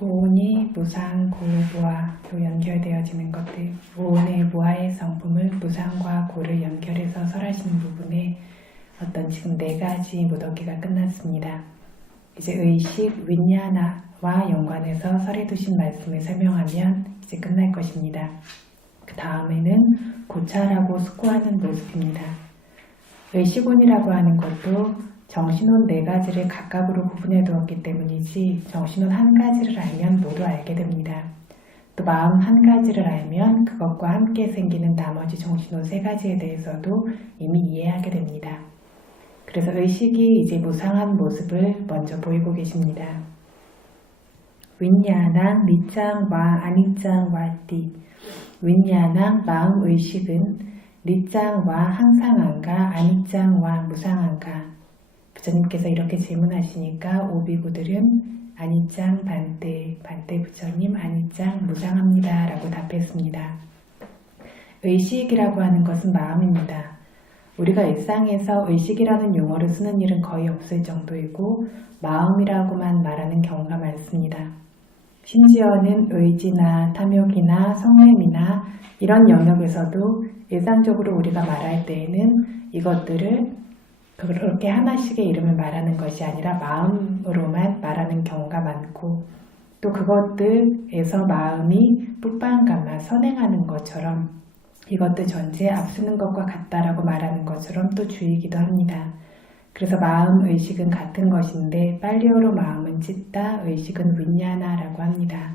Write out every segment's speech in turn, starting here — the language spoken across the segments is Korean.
오온이 무상, 고, 무아로 연결되어지는 것들, 오온의 무아의 성품을 무상과 고를 연결해서 설하시는 부분에 어떤 지금 4가지 무더기가 끝났습니다. 이제 의식, 윈야나와 연관해서 설해 두신 말씀을 설명하면 이제 끝날 것입니다. 그 다음에는 고찰하고 숙고하는 모습입니다. 의식온이라고 하는 것도 정신온 4가지를 각각으로 구분해 두었기 때문이지 정신온 1가지를 알면 모두 알게 됩니다. 또 마음 1가지를 알면 그것과 함께 생기는 나머지 정신온 3가지에 대해서도 이미 이해하게 됩니다. 그래서 의식이 이제 무상한 모습을 먼저 보이고 계십니다. 윈야낭, 니짱와 아니짱와 띠. 윈야낭, 마음 의식은 니짱와 항상한가, 아니짱와 무상한가. 부처님께서 이렇게 질문하시니까 오비구들은 아니짱 반대, 반대 부처님 아니짱 무상합니다 라고 답했습니다. 의식이라고 하는 것은 마음입니다. 우리가 일상에서 의식이라는 용어를 쓰는 일은 거의 없을 정도이고 마음이라고만 말하는 경우가 많습니다. 심지어는 의지나 탐욕이나 성냄이나 이런 영역에서도 일상적으로 우리가 말할 때에는 이것들을 그렇게 하나씩의 이름을 말하는 것이 아니라 마음으로만 말하는 경우가 많고 또 그것들에서 마음이 뿌빠한감만 선행하는 것처럼 이것들 전체에 앞서는 것과 같다라고 말하는 것처럼 또 주의기도 합니다. 그래서 마음, 의식은 같은 것인데 빨리어로 마음은 찢다, 의식은 윈야나라고 합니다.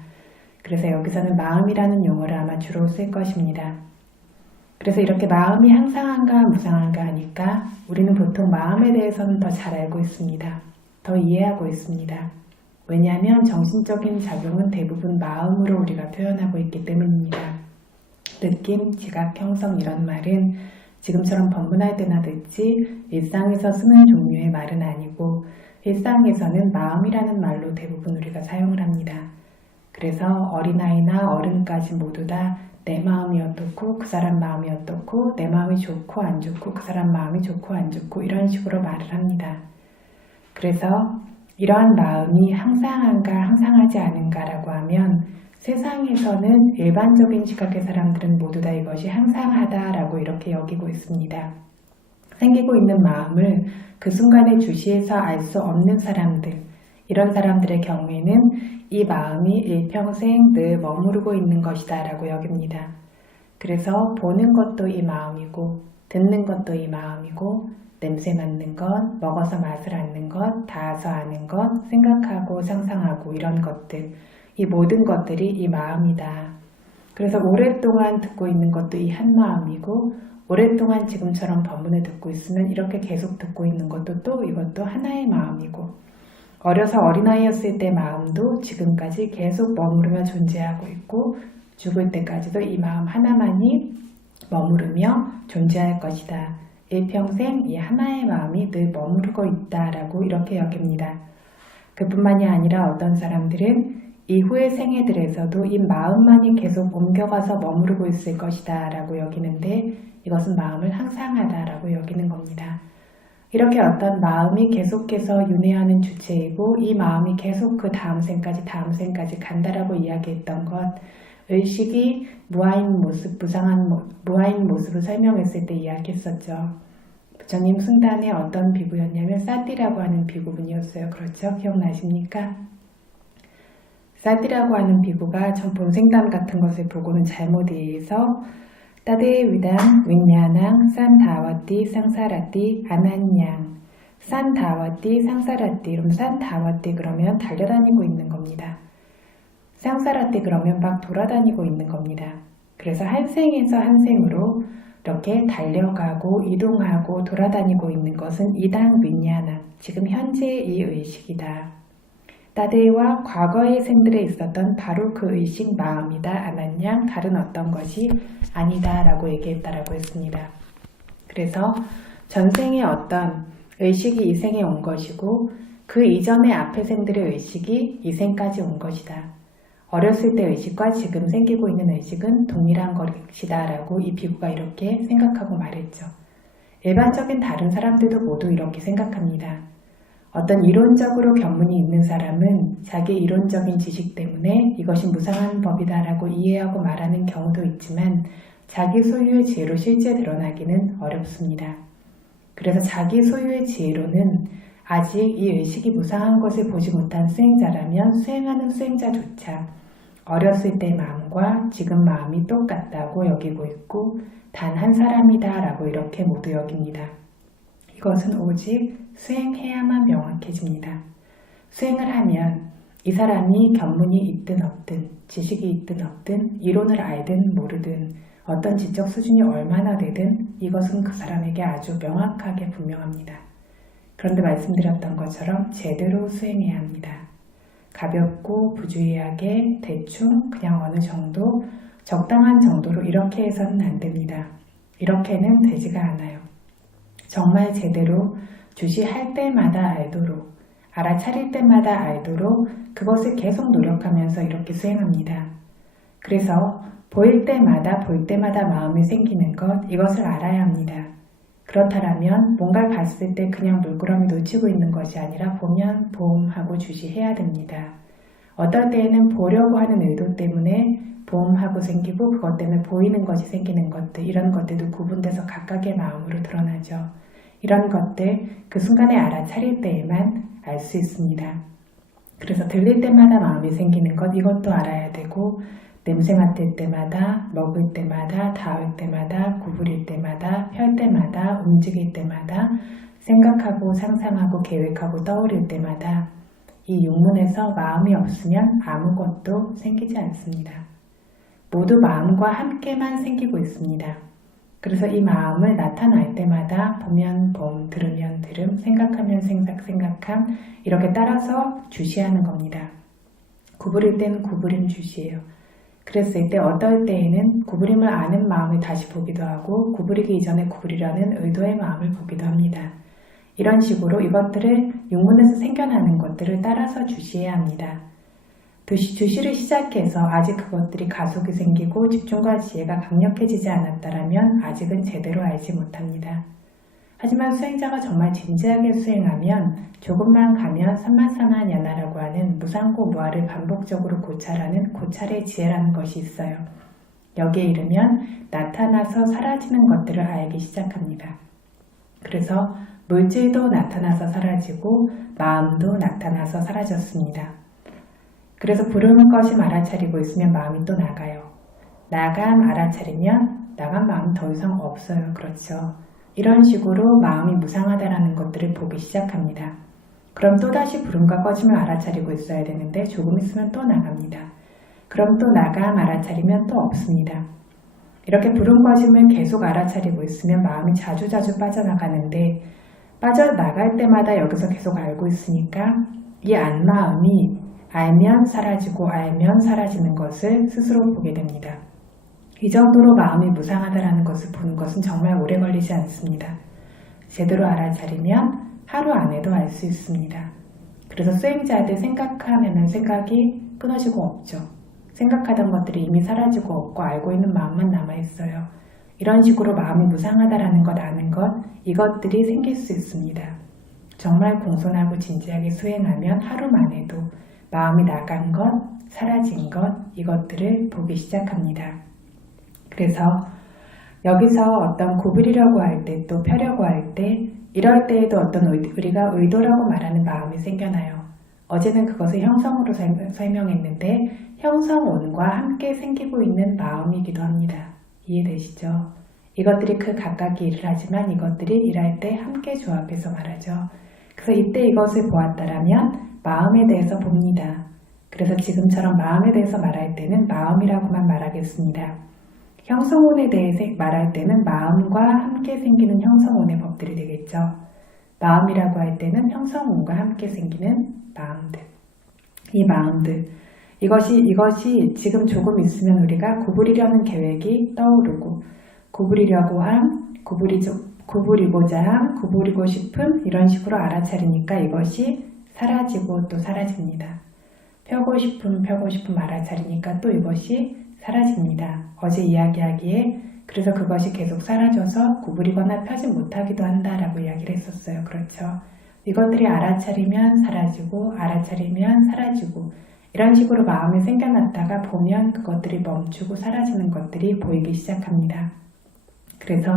그래서 여기서는 마음이라는 용어를 아마 주로 쓸 것입니다. 그래서 이렇게 마음이 항상한가 무상한가 하니까 우리는 보통 마음에 대해서는 더 잘 알고 있습니다. 더 이해하고 있습니다. 왜냐하면 정신적인 작용은 대부분 마음으로 우리가 표현하고 있기 때문입니다. 느낌, 지각, 형성 이런 말은 지금처럼 법문할 때나 듣지 일상에서 쓰는 종류의 말은 아니고 일상에서는 마음이라는 말로 대부분 우리가 사용을 합니다. 그래서 어린아이나 어른까지 모두 다 내 마음이 어떻고 그 사람 마음이 어떻고 내 마음이 좋고 안 좋고 그 사람 마음이 좋고 안 좋고 이런 식으로 말을 합니다. 그래서 이러한 마음이 항상한가 항상하지 않은가라고 하면 세상에서는 일반적인 시각의 사람들은 모두 다 이것이 항상하다라고 이렇게 여기고 있습니다. 생기고 있는 마음을 그 순간에 주시해서 알 수 없는 사람들, 이런 사람들의 경우에는 이 마음이 일평생 늘 머무르고 있는 것이다 라고 여깁니다. 그래서 보는 것도 이 마음이고 듣는 것도 이 마음이고 냄새 맡는 것, 먹어서 맛을 아는 것, 닿아서 아는 것, 생각하고 상상하고 이런 것들, 이 모든 것들이 이 마음이다. 그래서 오랫동안 듣고 있는 것도 이 한 마음이고 오랫동안 지금처럼 법문을 듣고 있으면 이렇게 계속 듣고 있는 것도 또 이것도 하나의 마음이고 어려서 어린아이였을 때 마음도 지금까지 계속 머무르며 존재하고 있고 죽을 때까지도 이 마음 하나만이 머무르며 존재할 것이다. 일평생 이 하나의 마음이 늘 머무르고 있다라고 이렇게 여깁니다. 그뿐만이 아니라 어떤 사람들은 이후의 생애들에서도 이 마음만이 계속 옮겨가서 머무르고 있을 것이다 라고 여기는데 이것은 마음을 항상하다라고 여기는 겁니다. 이렇게 어떤 마음이 계속해서 윤회하는 주체이고 이 마음이 계속 그 다음 생까지 간다라고 이야기했던 것, 의식이 무아인 모습, 무아인 모습을 설명했을 때 이야기했었죠. 부처님 승단의 어떤 비구였냐면 사띠라고 하는 비구분이었어요. 그렇죠? 기억나십니까? 사띠라고 하는 비구가 전 본생담 같은 것을 보고는 잘못 이해해서 따데 위당 윈야낭 산다와띠 상사라띠 아난양 산다와띠 상사라띠 그럼 산다와띠 그러면 달려다니고 있는 겁니다. 상사라띠 그러면 막 돌아다니고 있는 겁니다. 그래서 한 생에서 한 생으로 이렇게 달려가고 이동하고 돌아다니고 있는 것은 이당 윈야낭 지금 현재의 이 의식이다. 따데와 과거의 생들에 있었던 바로 그 의식 마음이다. 아난양 다른 어떤 것이 아니다 라고 얘기했다라고 했습니다. 그래서 전생의 어떤 의식이 이 생에 온 것이고 그 이전의 앞의 생들의 의식이 이 생까지 온 것이다. 어렸을 때 의식과 지금 생기고 있는 의식은 동일한 것이다 라고 이 비구가 이렇게 생각하고 말했죠. 일반적인 다른 사람들도 모두 이렇게 생각합니다. 어떤 이론적으로 견문이 있는 사람은 자기 이론적인 지식 때문에 이것이 무상한 법이다라고 이해하고 말하는 경우도 있지만 자기 소유의 지혜로 실제 드러나기는 어렵습니다. 그래서 자기 소유의 지혜로는 아직 이 의식이 무상한 것을 보지 못한 수행자라면 수행하는 수행자조차 어렸을 때 마음과 지금 마음이 똑같다고 여기고 있고 단 한 사람이다 라고 이렇게 모두 여깁니다. 이것은 오직 수행해야만 명확해집니다. 수행을 하면 이 사람이 견문이 있든 없든 지식이 있든 없든 이론을 알든 모르든 어떤 지적 수준이 얼마나 되든 이것은 그 사람에게 아주 명확하게 분명합니다. 그런데 말씀드렸던 것처럼 제대로 수행해야 합니다. 가볍고 부주의하게 대충 그냥 어느 정도 적당한 정도로 이렇게 해서는 안 됩니다. 이렇게는 되지가 않아요. 정말 제대로 주시할 때마다 알도록 알아차릴 때마다 알도록 그것을 계속 노력하면서 이렇게 수행합니다. 그래서 보일 때마다 볼 때마다 마음이 생기는 것 이것을 알아야 합니다. 그렇다면 뭔가를 봤을 때 그냥 물끄러미 놓치고 있는 것이 아니라 보면 보험하고 주시해야 됩니다. 어떨 때에는 보려고 하는 의도 때문에 보험하고 생기고 그것 때문에 보이는 것이 생기는 것들 이런 것들도 구분돼서 각각의 마음으로 드러나죠. 이런 것들 그 순간에 알아차릴 때에만 알 수 있습니다. 그래서 들릴 때마다 마음이 생기는 것 이것도 알아야 되고 냄새 맡을 때마다, 먹을 때마다, 닿을 때마다, 구부릴 때마다, 펼 때마다, 움직일 때마다, 생각하고 상상하고 계획하고 떠오를 때마다 이 육문에서 마음이 없으면 아무것도 생기지 않습니다. 모두 마음과 함께만 생기고 있습니다. 그래서 이 마음을 나타날 때마다 보면 봄, 들으면 들음, 생각하면 생각함 이렇게 따라서 주시하는 겁니다. 구부릴 때는 구부림 주시해요. 그랬을 때 어떨 때에는 구부림을 아는 마음을 다시 보기도 하고 구부리기 이전에 구부리라는 의도의 마음을 보기도 합니다. 이런 식으로 이것들을 육문에서 생겨나는 것들을 따라서 주시해야 합니다. 주시를 시작해서 아직 그것들이 가속이 생기고 집중과 지혜가 강력해지지 않았다면 아직은 제대로 알지 못합니다. 하지만 수행자가 정말 진지하게 수행하면 조금만 가면 삼만사마냐나라고 하는 무상고 무아를 반복적으로 고찰하는 고찰의 지혜라는 것이 있어요. 여기에 이르면 나타나서 사라지는 것들을 알기 시작합니다. 그래서 물질도 나타나서 사라지고 마음도 나타나서 사라졌습니다. 그래서 부르는 것이 알아차리고 있으면 마음이 또 나가요. 나감 알아차리면 나간 마음 더 이상 없어요. 그렇죠? 이런 식으로 마음이 무상하다라는 것들을 보기 시작합니다. 그럼 또다시 부름과 꺼짐을 알아차리고 있어야 되는데 조금 있으면 또 나갑니다. 그럼 또 나감 알아차리면 또 없습니다. 이렇게 부름 꺼짐을 계속 알아차리고 있으면 마음이 자주자주 빠져나가는데 빠져나갈 때마다 여기서 계속 알고 있으니까 이 안마음이 알면 사라지고 알면 사라지는 것을 스스로 보게 됩니다. 이 정도로 마음이 무상하다라는 것을 보는 것은 정말 오래 걸리지 않습니다. 제대로 알아차리면 하루 안에도 알 수 있습니다. 그래서 수행자들 생각하면 생각이 끊어지고 없죠. 생각하던 것들이 이미 사라지고 없고 알고 있는 마음만 남아있어요. 이런 식으로 마음이 무상하다라는 것 아는 것 이것들이 생길 수 있습니다. 정말 공손하고 진지하게 수행하면 하루만에도 마음이 나간 것, 사라진 것 이것들을 보기 시작합니다. 그래서 여기서 어떤 구부리려고 할 때 또 펴려고 할 때 이럴 때에도 어떤 우리가 의도라고 말하는 마음이 생겨나요. 어제는 그것을 형성으로 설명했는데 형성온과 함께 생기고 있는 마음이기도 합니다. 이해되시죠? 이것들이 그 각각이 일을 하지만 이것들이 일할 때 함께 조합해서 말하죠. 그래서 이때 이것을 보았다라면 마음에 대해서 봅니다. 그래서 지금처럼 마음에 대해서 말할 때는 마음이라고만 말하겠습니다. 형성온에 대해서 말할 때는 마음과 함께 생기는 형성온의 법들이 되겠죠. 마음이라고 할 때는 형성온과 함께 생기는 마음들. 이 마음들. 이것이 지금 조금 있으면 우리가 구부리려는 계획이 떠오르고 구부리려고 함, 구부리고자 함, 구부리고 싶음 이런 식으로 알아차리니까 이것이 사라지고 또 사라집니다. 펴고 싶음 알아차리니까 또 이것이 사라집니다. 어제 이야기하기에 그래서 그것이 계속 사라져서 구부리거나 펴지 못하기도 한다라고 이야기를 했었어요. 그렇죠? 이것들이 알아차리면 사라지고 알아차리면 사라지고 이런 식으로 마음이 생겨났다가 보면 그것들이 멈추고 사라지는 것들이 보이기 시작합니다. 그래서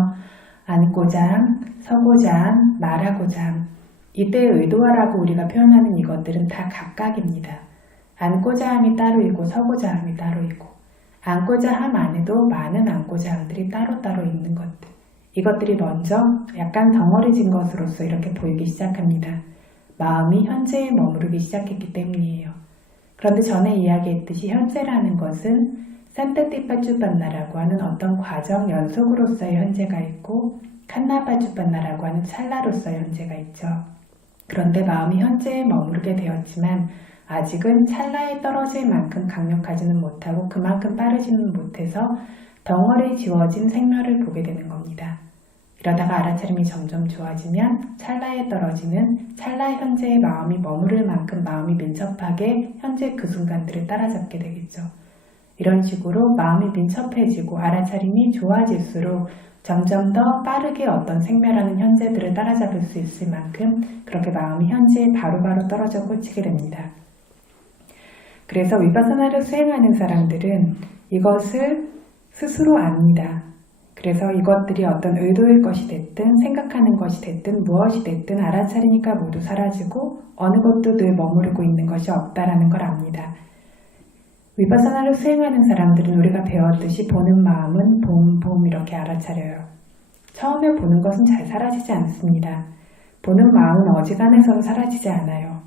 앉고자 함, 서고자 함, 말하고자 함, 이때의 의도하라고 우리가 표현하는 이것들은 다 각각입니다. 앉고자 함이 따로 있고 서고자 함이 따로 있고 앉고자 함 안에도 많은 앉고자 함들이 따로따로 있는 것들, 이것들이 먼저 약간 덩어리진 것으로서 이렇게 보이기 시작합니다. 마음이 현재에 머무르기 시작했기 때문이에요. 그런데 전에 이야기했듯이 현재라는 것은 산타티파쭈반나라고 하는 어떤 과정 연속으로서의 현재가 있고 칸나파쭈반나라고 하는 찰나로서의 현재가 있죠. 그런데 마음이 현재에 머무르게 되었지만 아직은 찰나에 떨어질 만큼 강력하지는 못하고 그만큼 빠르지는 못해서 덩어리 지워진 생멸을 보게 되는 겁니다. 이러다가 알아차림이 점점 좋아지면 찰나에 떨어지는 찰나 현재의 마음이 머무를 만큼 마음이 민첩하게 현재 그 순간들을 따라잡게 되겠죠. 이런 식으로 마음이 민첩해지고 알아차림이 좋아질수록 점점 더 빠르게 어떤 생멸하는 현재들을 따라잡을 수 있을 만큼 그렇게 마음이 현재에 바로바로 떨어져 꽂히게 됩니다. 그래서 위파사나를 수행하는 사람들은 이것을 스스로 압니다. 그래서 이것들이 어떤 의도일 것이 됐든 생각하는 것이 됐든 무엇이 됐든 알아차리니까 모두 사라지고 어느 것도 늘 머무르고 있는 것이 없다라는 걸 압니다. 위파사나를 수행하는 사람들은 우리가 배웠듯이 보는 마음은 봄 이렇게 알아차려요. 처음에 보는 것은 잘 사라지지 않습니다. 보는 마음은 어지간해서는 사라지지 않아요.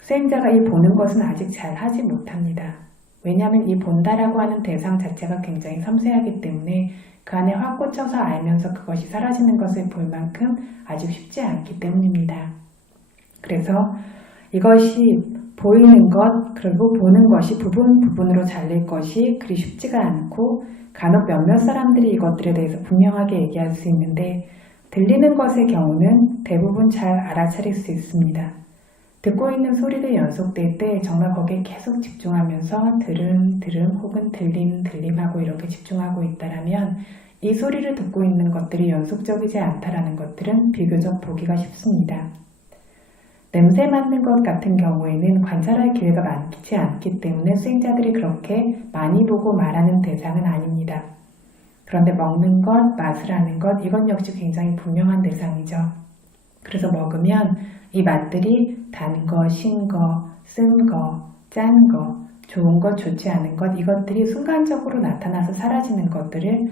수행자가 이 보는 것은 아직 잘 하지 못합니다. 왜냐하면 이 본다라고 하는 대상 자체가 굉장히 섬세하기 때문에 그 안에 확 꽂혀서 알면서 그것이 사라지는 것을 볼 만큼 아직 쉽지 않기 때문입니다. 그래서 이것이 보이는 것 그리고 보는 것이 부분으로 잘릴 것이 그리 쉽지가 않고 간혹 몇몇 사람들이 이것들에 대해서 분명하게 얘기할 수 있는데 들리는 것의 경우는 대부분 잘 알아차릴 수 있습니다. 듣고 있는 소리들 연속될 때 정말 거기에 계속 집중하면서 들음 혹은 들림하고 이렇게 집중하고 있다라면 이 소리를 듣고 있는 것들이 연속적이지 않다라는 것들은 비교적 보기가 쉽습니다. 냄새 맡는 것 같은 경우에는 관찰할 기회가 많지 않기 때문에 수행자들이 그렇게 많이 보고 말하는 대상은 아닙니다. 그런데 먹는 것, 맛을 아는 것, 이건 역시 굉장히 분명한 대상이죠. 그래서 먹으면 이 맛들이 단 거, 신 거, 쓴 거, 짠 거, 좋은 것, 좋지 않은 것, 이것들이 순간적으로 나타나서 사라지는 것들을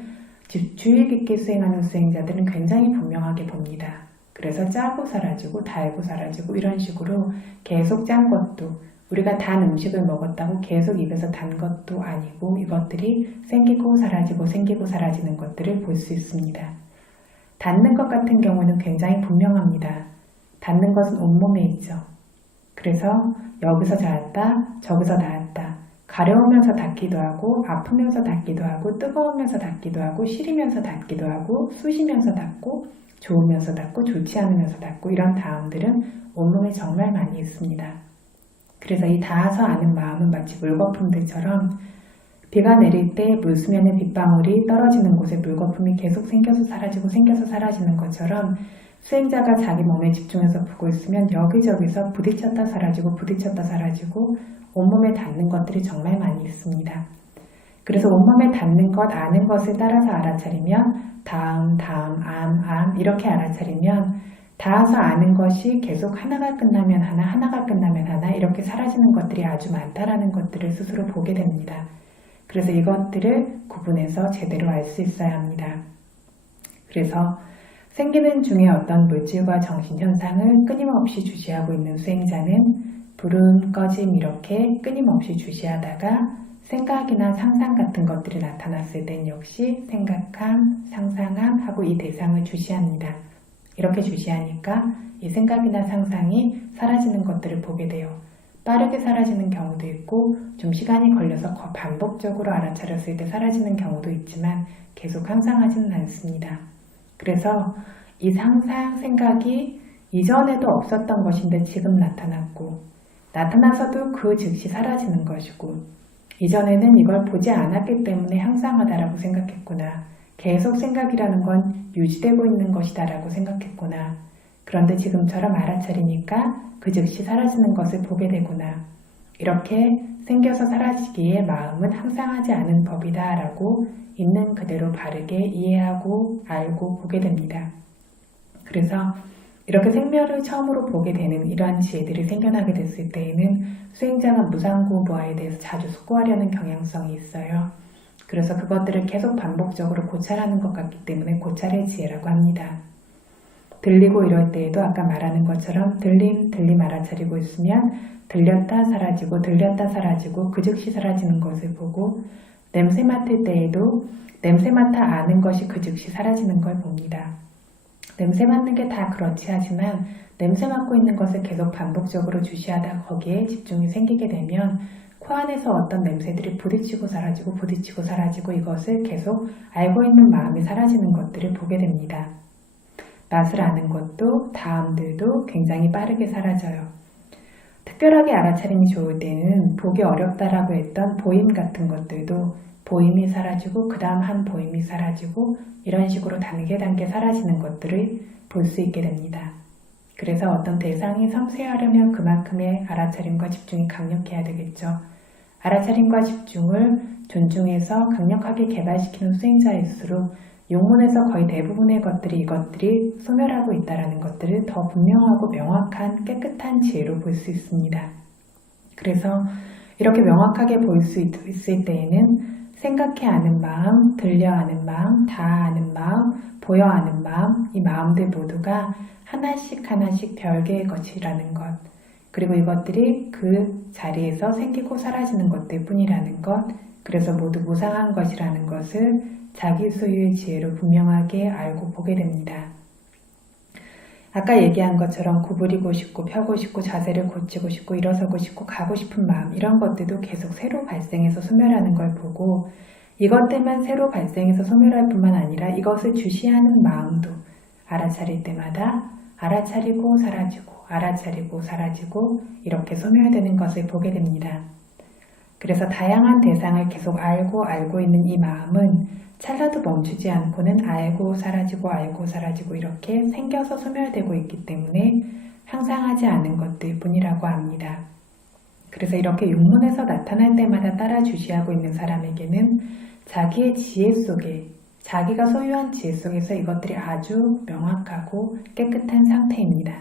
주의 깊게 수행하는 수행자들은 굉장히 분명하게 봅니다. 그래서 짜고 사라지고 달고 사라지고 이런 식으로 계속 짠 것도 우리가 단 음식을 먹었다고 계속 입에서 단 것도 아니고 이것들이 생기고 사라지는 것들을 볼 수 있습니다. 닿는 것 같은 경우는 굉장히 분명합니다. 닿는 것은 온몸에 있죠. 그래서 여기서 닿았다, 저기서 닿았다. 가려우면서 닿기도 하고 아프면서 닿기도 하고 뜨거우면서 닿기도 하고 시리면서 닿기도 하고 쑤시면서 닿고 좋으면서 닿고 좋지 않으면서 닿고 이런 닿음들은 온몸에 정말 많이 있습니다. 그래서 이 닿아서 아는 마음은 마치 물거품들처럼 비가 내릴 때 물수면에 빗방울이 떨어지는 곳에 물거품이 계속 생겨서 사라지는 것처럼 수행자가 자기 몸에 집중해서 보고 있으면 여기저기서 부딪혔다 사라지고 온몸에 닿는 것들이 정말 많이 있습니다. 그래서 온몸에 닿는 것, 아는 것을 따라서 알아차리면 다음, 암 이렇게 알아차리면 닿아서 아는 것이 계속 하나가 끝나면 하나 이렇게 사라지는 것들이 아주 많다라는 것들을 스스로 보게 됩니다. 그래서 이것들을 구분해서 제대로 알 수 있어야 합니다. 그래서 생기는 중에 어떤 물질과 정신현상을 끊임없이 주시하고 있는 수행자는 부름, 꺼짐 이렇게 끊임없이 주시하다가 생각이나 상상 같은 것들이 나타났을 땐 역시 생각함, 상상함 하고 이 대상을 주시합니다. 이렇게 주시하니까 이 생각이나 상상이 사라지는 것들을 보게 돼요. 빠르게 사라지는 경우도 있고 좀 시간이 걸려서 반복적으로 알아차렸을 때 사라지는 경우도 있지만 계속 항상 하지는 않습니다. 그래서 이 상상, 생각이 이전에도 없었던 것인데 지금 나타났고 나타나서도 그 즉시 사라지는 것이고 이전에는 이걸 보지 않았기 때문에 항상하다라고 생각했구나. 계속 생각이라는 건 유지되고 있는 것이다라고 생각했구나. 그런데 지금처럼 알아차리니까 그 즉시 사라지는 것을 보게 되구나. 이렇게 생겨서 사라지기에 마음은 항상하지 않은 법이다 라고 있는 그대로 바르게 이해하고 알고 보게 됩니다. 그래서 이렇게 생멸을 처음으로 보게 되는 이러한 지혜들이 생겨나게 됐을 때에는 수행자가 무상고무아에 대해서 자주 숙고하려는 경향성이 있어요. 그래서 그것들을 계속 반복적으로 고찰하는 것 같기 때문에 고찰의 지혜라고 합니다. 들리고 이럴 때에도 아까 말하는 것처럼 들림 알아차리고 있으면 들렸다 사라지고 들렸다 사라지고 그 즉시 사라지는 것을 보고 냄새 맡을 때에도 냄새 맡아 아는 것이 그 즉시 사라지는 걸 봅니다. 냄새 맡는 게 다 그렇지 하지만 냄새 맡고 있는 것을 계속 반복적으로 주시하다 거기에 집중이 생기게 되면 코 안에서 어떤 냄새들이 부딪히고 사라지고 이것을 계속 알고 있는 마음이 사라지는 것들을 보게 됩니다. 맛을 아는 것도 다음들도 굉장히 빠르게 사라져요. 특별하게 알아차림이 좋을 때는 보기 어렵다라고 했던 보임 같은 것들도 보임이 사라지고 그 다음 한 보임이 사라지고 이런 식으로 단계 사라지는 것들을 볼 수 있게 됩니다. 그래서 어떤 대상이 섬세하려면 그만큼의 알아차림과 집중이 강력해야 되겠죠. 알아차림과 집중을 존중해서 강력하게 개발시키는 수행자일수록 용문에서 거의 대부분의 것들이 이것들이 소멸하고 있다는 것들을 더 분명하고 명확한 깨끗한 지혜로 볼 수 있습니다. 그래서 이렇게 명확하게 볼 수 있을 때에는 생각해 아는 마음, 들려 아는 마음, 다 아는 마음, 보여 아는 마음, 이 마음들 모두가 하나씩 별개의 것이라는 것, 그리고 이것들이 그 자리에서 생기고 사라지는 것들 뿐이라는 것, 그래서 모두 무상한 것이라는 것을 자기 소유의 지혜로 분명하게 알고 보게 됩니다. 아까 얘기한 것처럼 구부리고 싶고 펴고 싶고 자세를 고치고 싶고 일어서고 싶고 가고 싶은 마음, 이런 것들도 계속 새로 발생해서 소멸하는 걸 보고 이것들만 새로 발생해서 소멸할 뿐만 아니라 이것을 주시하는 마음도 알아차릴 때마다 알아차리고 사라지고 이렇게 소멸되는 것을 보게 됩니다. 그래서 다양한 대상을 계속 알고 있는 이 마음은 찰나도 멈추지 않고는 알고 사라지고 이렇게 생겨서 소멸되고 있기 때문에 항상하지 않은 것들 뿐이라고 합니다. 그래서 이렇게 육문에서 나타날 때마다 따라 주시하고 있는 사람에게는 자기의 지혜 속에, 자기가 소유한 지혜 속에서 이것들이 아주 명확하고 깨끗한 상태입니다.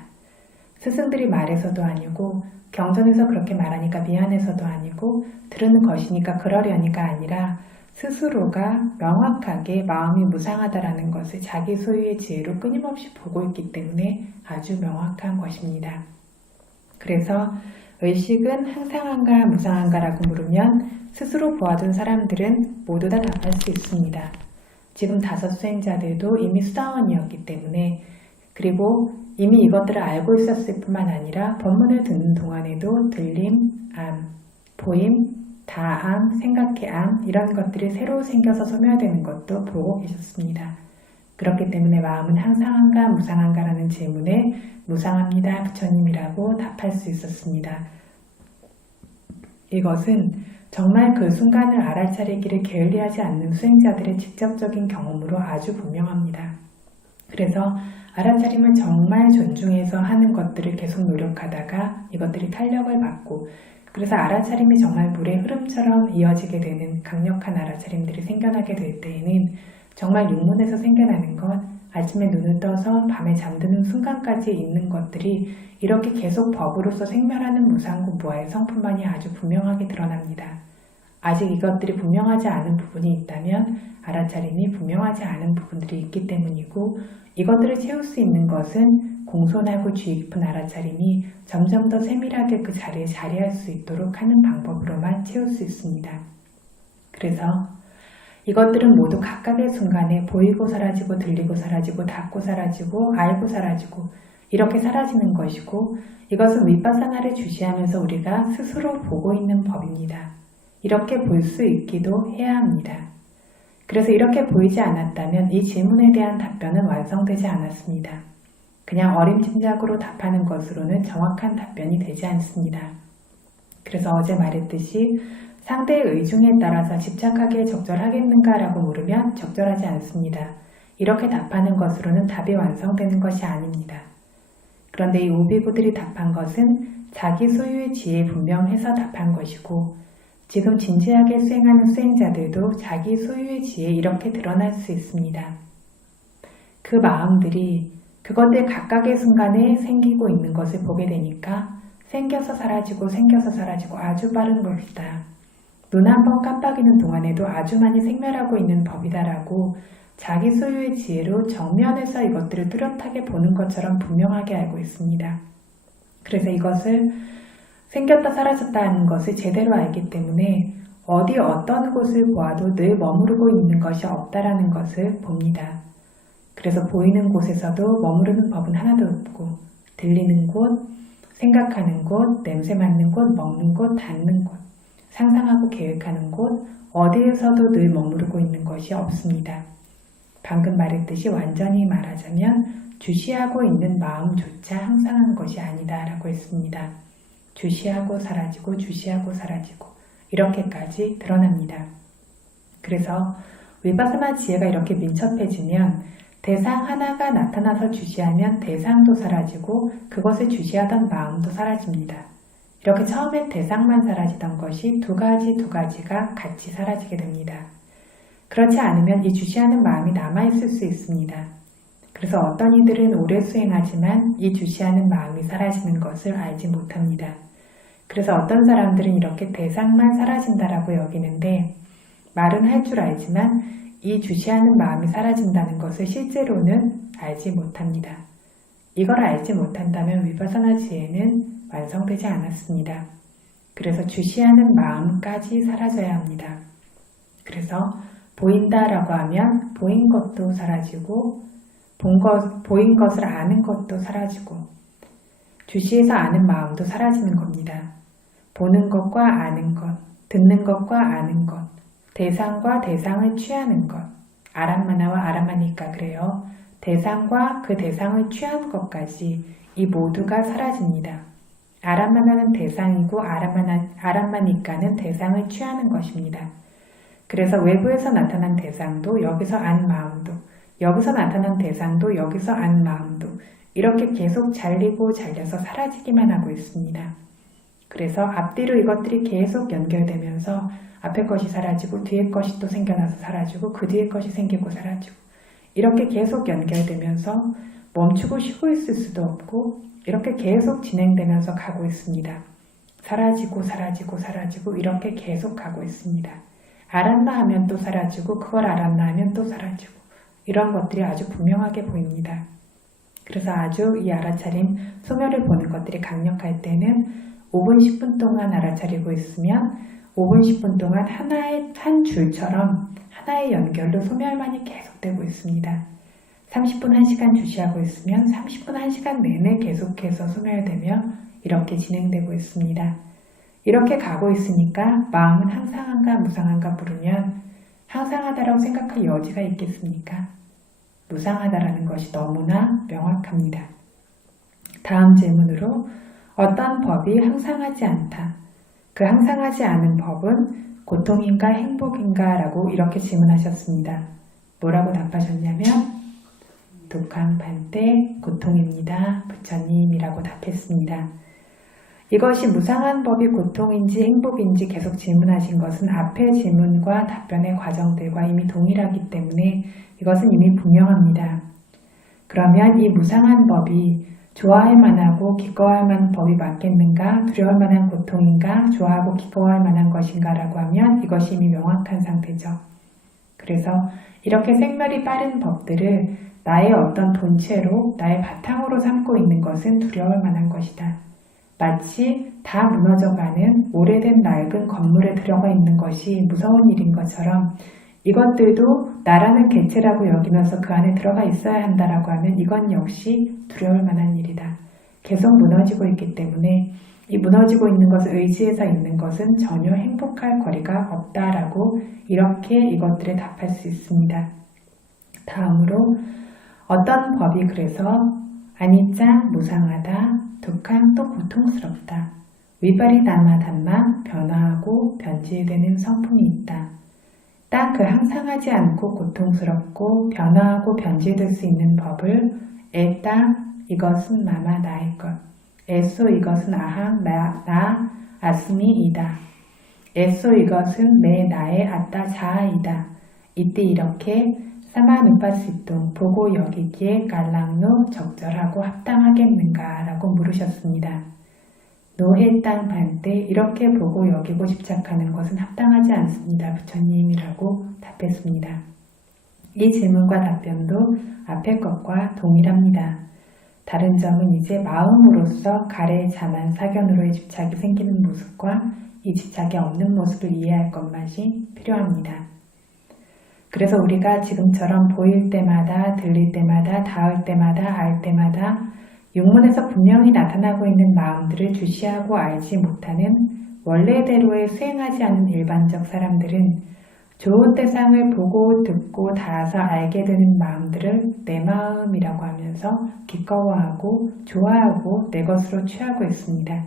스승들이 말해서도 아니고 경전에서 그렇게 말하니까 미안해서도 아니고 들은 것이니까 그러려니가 아니라 스스로가 명확하게 마음이 무상하다라는 것을 자기 소유의 지혜로 끊임없이 보고 있기 때문에 아주 명확한 것입니다. 그래서 의식은 항상한가 무상한가라고 물으면 스스로 보아둔 사람들은 모두 다 답할 수 있습니다. 지금 5 수행자들도 이미 수다원이었기 때문에, 그리고 이미 이것들을 알고 있었을 뿐만 아니라 법문을 듣는 동안에도 들림, 암, 보임, 다암, 생각해 암, 이런 것들이 새로 생겨서 소멸되는 것도 보고 계셨습니다. 그렇기 때문에 마음은 항상한가 무상한가라는 질문에 무상합니다 부처님이라고 답할 수 있었습니다. 이것은 정말 그 순간을 알아차리기를 게을리하지 않는 수행자들의 직접적인 경험으로 아주 분명합니다. 그래서 알아차림을 정말 존중해서 하는 것들을 계속 노력하다가 이것들이 탄력을 받고, 그래서 알아차림이 정말 물의 흐름처럼 이어지게 되는 강력한 알아차림들이 생겨나게 될 때에는 정말 육문에서 생겨나는 것, 아침에 눈을 떠서 밤에 잠드는 순간까지 있는 것들이 이렇게 계속 법으로서 생멸하는 무상고 무아의 성품만이 아주 분명하게 드러납니다. 아직 이것들이 분명하지 않은 부분이 있다면 알아차림이 분명하지 않은 부분들이 있기 때문이고, 이것들을 채울 수 있는 것은 공손하고 주의 깊은 알아차림이 점점 더 세밀하게 그 자리에 자리할 수 있도록 하는 방법으로만 채울 수 있습니다. 그래서 이것들은 모두 각각의 순간에 보이고 사라지고 들리고 사라지고 닿고 사라지고 알고 사라지고 이렇게 사라지는 것이고, 이것은 윗바사나를 주시하면서 우리가 스스로 보고 있는 법입니다. 이렇게 볼 수 있기도 해야 합니다. 그래서 이렇게 보이지 않았다면 이 질문에 대한 답변은 완성되지 않았습니다. 그냥 어림짐작으로 답하는 것으로는 정확한 답변이 되지 않습니다. 그래서 어제 말했듯이 상대의 의중에 따라서 집착하기에 적절하겠는가라고 물으면 적절하지 않습니다. 이렇게 답하는 것으로는 답이 완성되는 것이 아닙니다. 그런데 이 오비구들이 답한 것은 자기 소유의 지혜에 분명해서 답한 것이고 지금 진지하게 수행하는 수행자들도 자기 소유의 지혜에 이렇게 드러날 수 있습니다. 그 마음들이 그것들 각각의 순간에 생기고 있는 것을 보게 되니까 생겨서 사라지고 생겨서 사라지고 아주 빠른 것이다. 눈 한 번 깜빡이는 동안에도 아주 많이 생멸하고 있는 법이다라고 자기 소유의 지혜로 정면에서 이것들을 뚜렷하게 보는 것처럼 분명하게 알고 있습니다. 그래서 이것을 생겼다 사라졌다 하는 것을 제대로 알기 때문에 어디 어떤 곳을 보아도 늘 머무르고 있는 것이 없다라는 것을 봅니다. 그래서 보이는 곳에서도 머무르는 법은 하나도 없고 들리는 곳, 생각하는 곳, 냄새 맡는 곳, 먹는 곳, 닿는 곳, 상상하고 계획하는 곳, 어디에서도 늘 머무르고 있는 것이 없습니다. 방금 말했듯이 완전히 말하자면 주시하고 있는 마음조차 항상한 것이 아니다 라고 했습니다. 주시하고 사라지고 주시하고 사라지고 이렇게까지 드러납니다. 그래서 위파사나 지혜가 이렇게 민첩해지면 대상 하나가 나타나서 주시하면 대상도 사라지고 그것을 주시하던 마음도 사라집니다. 이렇게 처음엔 대상만 사라지던 것이 두 가지가 같이 사라지게 됩니다. 그렇지 않으면 이 주시하는 마음이 남아있을 수 있습니다. 그래서 어떤 이들은 오래 수행하지만 이 주시하는 마음이 사라지는 것을 알지 못합니다. 그래서 어떤 사람들은 이렇게 대상만 사라진다라고 여기는데 말은 할 줄 알지만 이 주시하는 마음이 사라진다는 것을 실제로는 알지 못합니다. 이걸 알지 못한다면 위파사나 지혜는 완성되지 않았습니다. 그래서 주시하는 마음까지 사라져야 합니다. 그래서 보인다라고 하면 보인 것도 사라지고 보인 것을 아는 것도 사라지고 주시해서 아는 마음도 사라지는 겁니다. 보는 것과 아는 것, 듣는 것과 아는 것, 대상과 대상을 취하는 것, 아람마나와 아람마니까 그래요. 대상과 그 대상을 취한 것까지 이 모두가 사라집니다. 아람마나는 대상이고 아람마니까는 대상을 취하는 것입니다. 그래서 외부에서 나타난 대상도 여기서 안 마음도, 여기서 나타난 대상도 여기서 안 마음도 이렇게 계속 잘리고 잘려서 사라지기만 하고 있습니다. 그래서 앞뒤로 이것들이 계속 연결되면서 앞에 것이 사라지고 뒤에 것이 또 생겨나서 사라지고 그 뒤에 것이 생기고 사라지고 이렇게 계속 연결되면서 멈추고 쉬고 있을 수도 없고 이렇게 계속 진행되면서 가고 있습니다. 사라지고 사라지고 사라지고 이렇게 계속 가고 있습니다. 알았나 하면 또 사라지고 그걸 알았나 하면 또 사라지고 이런 것들이 아주 분명하게 보입니다. 그래서 아주 이 알아차림, 소멸을 보는 것들이 강력할 때는 5분, 10분 동안 알아차리고 있으면 5분, 10분 동안 한 줄처럼 하나의 연결로 소멸만이 계속되고 있습니다. 30분, 1시간 주시하고 있으면 30분, 1시간 내내 계속해서 소멸되며 이렇게 진행되고 있습니다. 이렇게 가고 있으니까 마음은 항상한가 무상한가 물으면 항상하다라고 생각할 여지가 있겠습니까? 무상하다라는 것이 너무나 명확합니다. 다음 질문으로 어떤 법이 항상하지 않다. 그 항상하지 않은 법은 고통인가 행복인가 라고 이렇게 질문하셨습니다. 뭐라고 답하셨냐면 두캄판때 고통입니다. 부처님이라고 답했습니다. 이것이 무상한 법이 고통인지 행복인지 계속 질문하신 것은 앞의 질문과 답변의 과정들과 이미 동일하기 때문에 이것은 이미 분명합니다. 그러면 이 무상한 법이 좋아할 만하고 기꺼워할 만한 법이 맞겠는가? 두려워할 만한 고통인가? 좋아하고 기꺼워할 만한 것인가? 라고 하면 이것이 이미 명확한 상태죠. 그래서 이렇게 생멸이 빠른 법들을 나의 어떤 본체로, 나의 바탕으로 삼고 있는 것은 두려워할 만한 것이다. 마치 다 무너져가는 오래된 낡은 건물에 들어가 있는 것이 무서운 일인 것처럼 이것들도 나라는 객체라고 여기면서 그 안에 들어가 있어야 한다라고 하면 이건 역시 두려울 만한 일이다. 계속 무너지고 있기 때문에 이 무너지고 있는 것을 의지해서 있는 것은 전혀 행복할 거리가 없다라고 이렇게 이것들에 답할 수 있습니다. 다음으로 어떤 법이 그래서 아니짱 무상하다, 두캉 또 고통스럽다, 위바리다마 담마 변화하고 변질되는 성품이 있다. 딱 그 항상하지 않고 고통스럽고 변화하고 변질될 수 있는 법을 에따 이것은 마마 나의 것. 에소 이것은 아항 나 아스미이다. 에소 이것은 내 나의 아따 자아이다. 이때 이렇게 사마누파시뚱 보고 여기기에 깔랑노 적절하고 합당하겠는가 라고 물으셨습니다. 노해 땅 반때 이렇게 보고 여기고 집착하는 것은 합당하지 않습니다. 부처님이라고 답했습니다. 이 질문과 답변도 앞의 것과 동일합니다. 다른 점은 이제 마음으로서 가래, 자만, 사견으로의 집착이 생기는 모습과 이 집착이 없는 모습을 이해할 것만이 필요합니다. 그래서 우리가 지금처럼 보일 때마다, 들릴 때마다, 닿을 때마다, 알 때마다 육문에서 분명히 나타나고 있는 마음들을 주시하고 알지 못하는 원래대로에 수행하지 않은 일반적 사람들은 좋은 대상을 보고 듣고 닿아서 알게 되는 마음들을 내 마음이라고 하면서 기꺼워하고 좋아하고 내 것으로 취하고 있습니다.